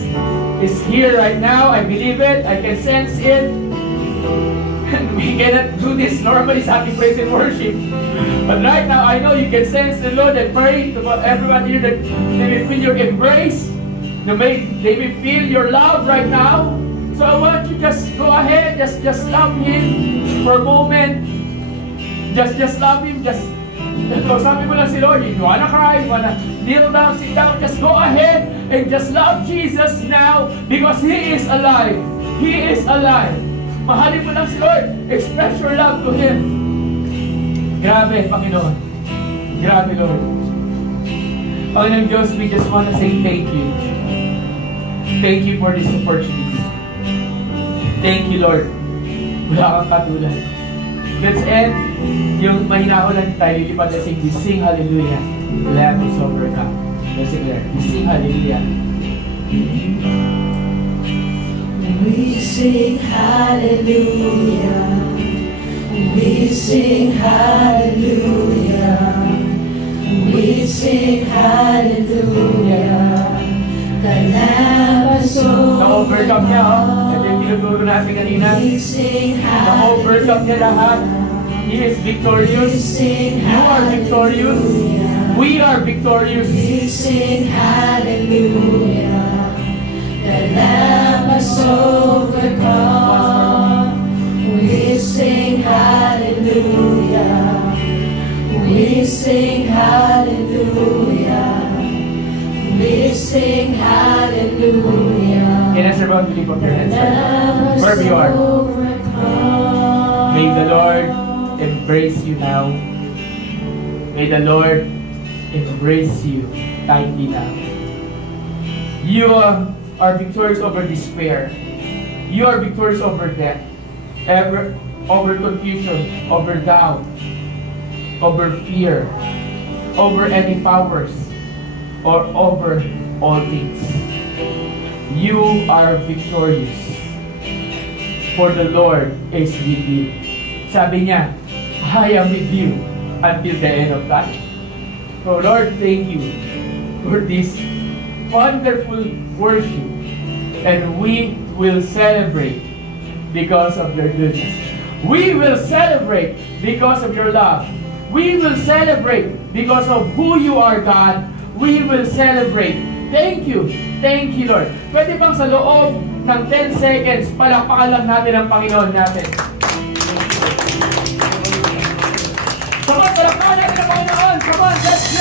is here right now. I believe it. I can sense it. And we cannot do this normally sa ating praise and worship. But right now, I know you can sense the Lord and pray to everyone here that they may feel your embrace. They may feel your love right now. So I want you just go ahead, just love Him for a moment. Just love Him. Sabi mo lang si Lord, you wanna cry, you wanna kneel down, sit down, just go ahead and just love Jesus now because He is alive. He is alive. Mahalin mo lang si Lord. Express your love to Him. Grabe, Panginoon. Grabe, Lord. Panginoon Diyos, we just want to say thank you. Thank you for this opportunity. Thank you, Lord. Wala kang katulad. Let's end yung mahina ko lang tayo. Lilipat na sing, we sing hallelujah. Lamb is overcome. Let's sing there. We sing hallelujah. We sing hallelujah. We sing hallelujah. We sing hallelujah. The Lamb is overcome. Na-overcome niya, Ito yung tinuturo natin kanina. We sing Na-overcome niya lahat. He is victorious. You are victorious. We are victorious. We sing hallelujah. The Lamb is overcome. We sing hallelujah. We sing hallelujah. We sing hallelujah. Can I serve out the of your hands? Wherever you are. May the Lord embrace you now. May the Lord embrace you tightly now. You are victorious over despair. You are victorious over death, over confusion, over doubt, over fear, over any powers, or over all things. You are victorious, for the Lord is with you. Sabi niya, I am with you until the end of time. So Lord, thank you for this wonderful worship, and we will celebrate because of your goodness. We will celebrate because of your love. We will celebrate because of who you are, God. We will celebrate. Thank you, Lord. Pwede bang sa loob ng 10 seconds, palakpakan lang natin ang Panginoon natin. Come on, palakpakan natin ang Panginoon. Come on, let's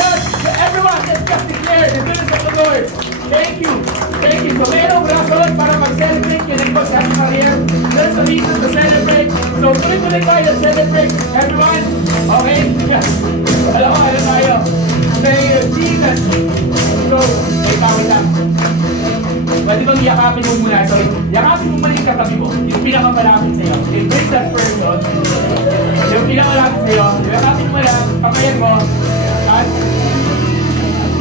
just declare the goodness of the Lord. Thank you. So mayroong rason para mag-celebrate yung nagpo sa ating career. There's a reason to celebrate. So tuloy-tuloy tayo, celebrate. Everyone, okay? Yes. Alam mo, ano tayo? Thank you, Jesus. So, may tawid lang. Pwede bang yakapin mo muna? So, yakapin mo muna yung katabi mo. Yung pinakamalapit sa'yo. Embrace that person. Yung pinakamalapit sa'yo. Yakapin mo lang, kamayan mo. At,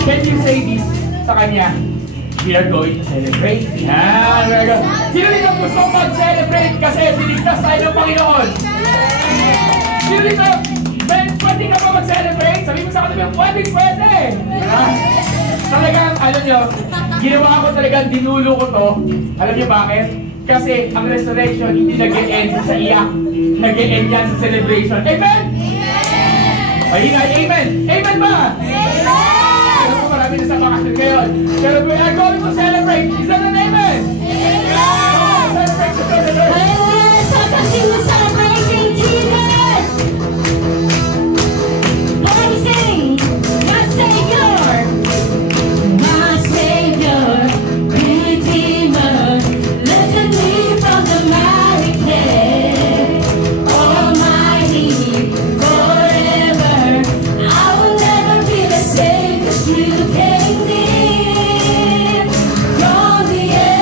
can you say this sa kanya? We are going to celebrate. Yan, we are going. Sino dito gusto mag-celebrate kasi diligtas tayo ng Panginoon? Sino dito? Pwede ka ba mag-celebrate? Sabi mo sa katabi, pwede! Talagang, alam nyo, ginawa ko talagang dinulo ko to. Alam nyo bakit? Kasi ang resurrection hindi nag-e-end sa iyak. Nag-e-end yan sa celebration. Amen? Mahina, amen! Amen ba? Alam mo, marami na sa bakasyon ngayon. Pero we are going to celebrate. Is that an amen? Celebrate to the Lord. Celebrating Jesus! Lord, we sing, my Savior, Redeemer, lifted me from the miry clay, Almighty, forever. I will never be the same, 'cause you came near from the end.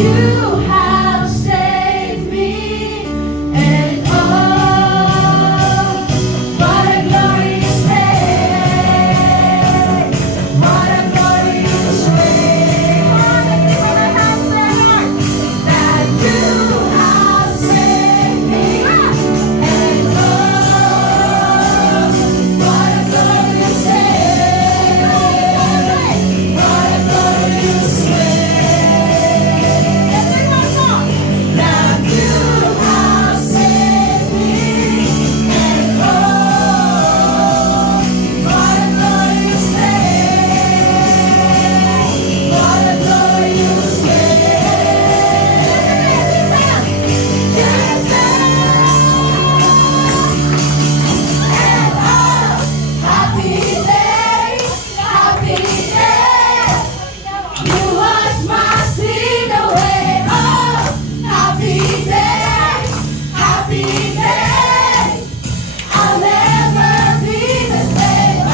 You have saved me, and oh, what a glorious day! What a glorious way! That you have saved me, and oh, what a glorious day! What a glorious way! That you have saved me, and oh, what a glorious day! What a glorious happy day, happy day. You wash my sin away. Oh, happy day, happy day. I'll never be the same. Oh,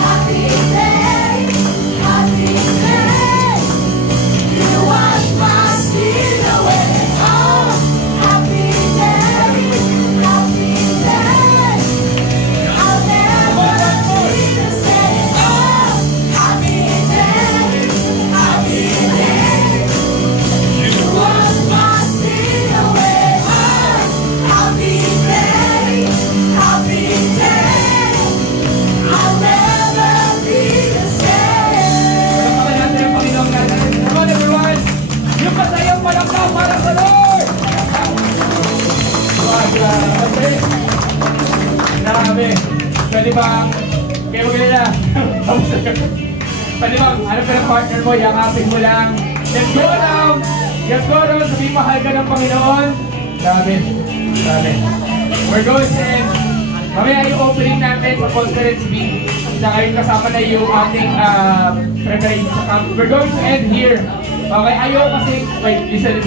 happy day, happy day. You wash my sin away. Oh, happy day, happy day. I'll never be the same. Oh, happy day, happy day. You wash my sin away. Oh, happy day, happy day. I'll never be the same. Palakpakan natin ang Panginoon natin. Come on everyone! Yung masayang palakpak para sa Lord! Grabe! Grabe! Pwede bang... Kaya mo ganila? Pwede bang, ano pa ng partner mo, yakapin mo lang. Let's go now! Let's go now! Sabihin mahal ka ng Panginoon. Grabe! Grabe! We're going to end. Mamaya yung opening natin sa conference meet. Saka yung kasama na yung ating preparation sa camp. We're going to end here. Okay, ayaw kasing, wait, listen.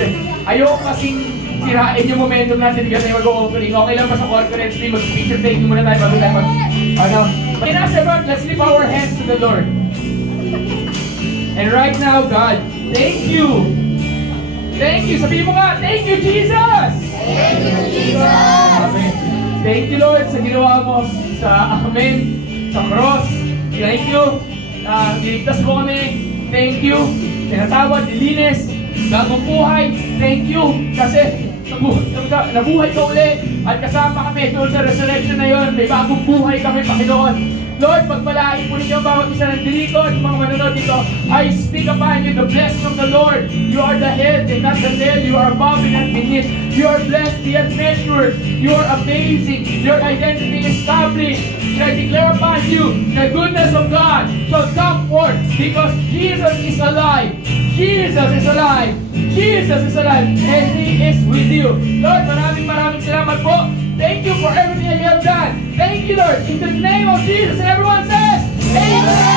Ayaw kasing sirain yung momentum natin kasi mag-opening. Okay lang ba sa conference meet? Mag-picture taking muna tayo bago tayo Okay na, everyone, let's lift our hands to the Lord. And right now, God, thank you. Thank you. Sabihin mo nga, thank you, Jesus! Thank you, Jesus! Amen. Thank you, Lord, sa ginawa mo sa amin, sa cross. Thank you. Niligtas mo kami. Thank you. Tinatawad, nilinis, bagong buhay. Thank you. Kasi nabuhay ka uli at kasama kami doon sa resurrection na yon. May bagong buhay kami, Panginoon. Lord, pagpalain po ninyo bawat isa ng dito at mga manonood dito. I speak upon you the blessing of the Lord. You are the head and not the tail. You are above and not beneath. You are blessed beyond measure. You are amazing. Your identity is established. I declare upon you the goodness of God shall come forth because Jesus is alive. Jesus is alive. Jesus is alive. And He is with you. Lord, maraming salamat po. Thank you for everything that you have done. Thank you, Lord. In the name of Jesus, and everyone says, Amen.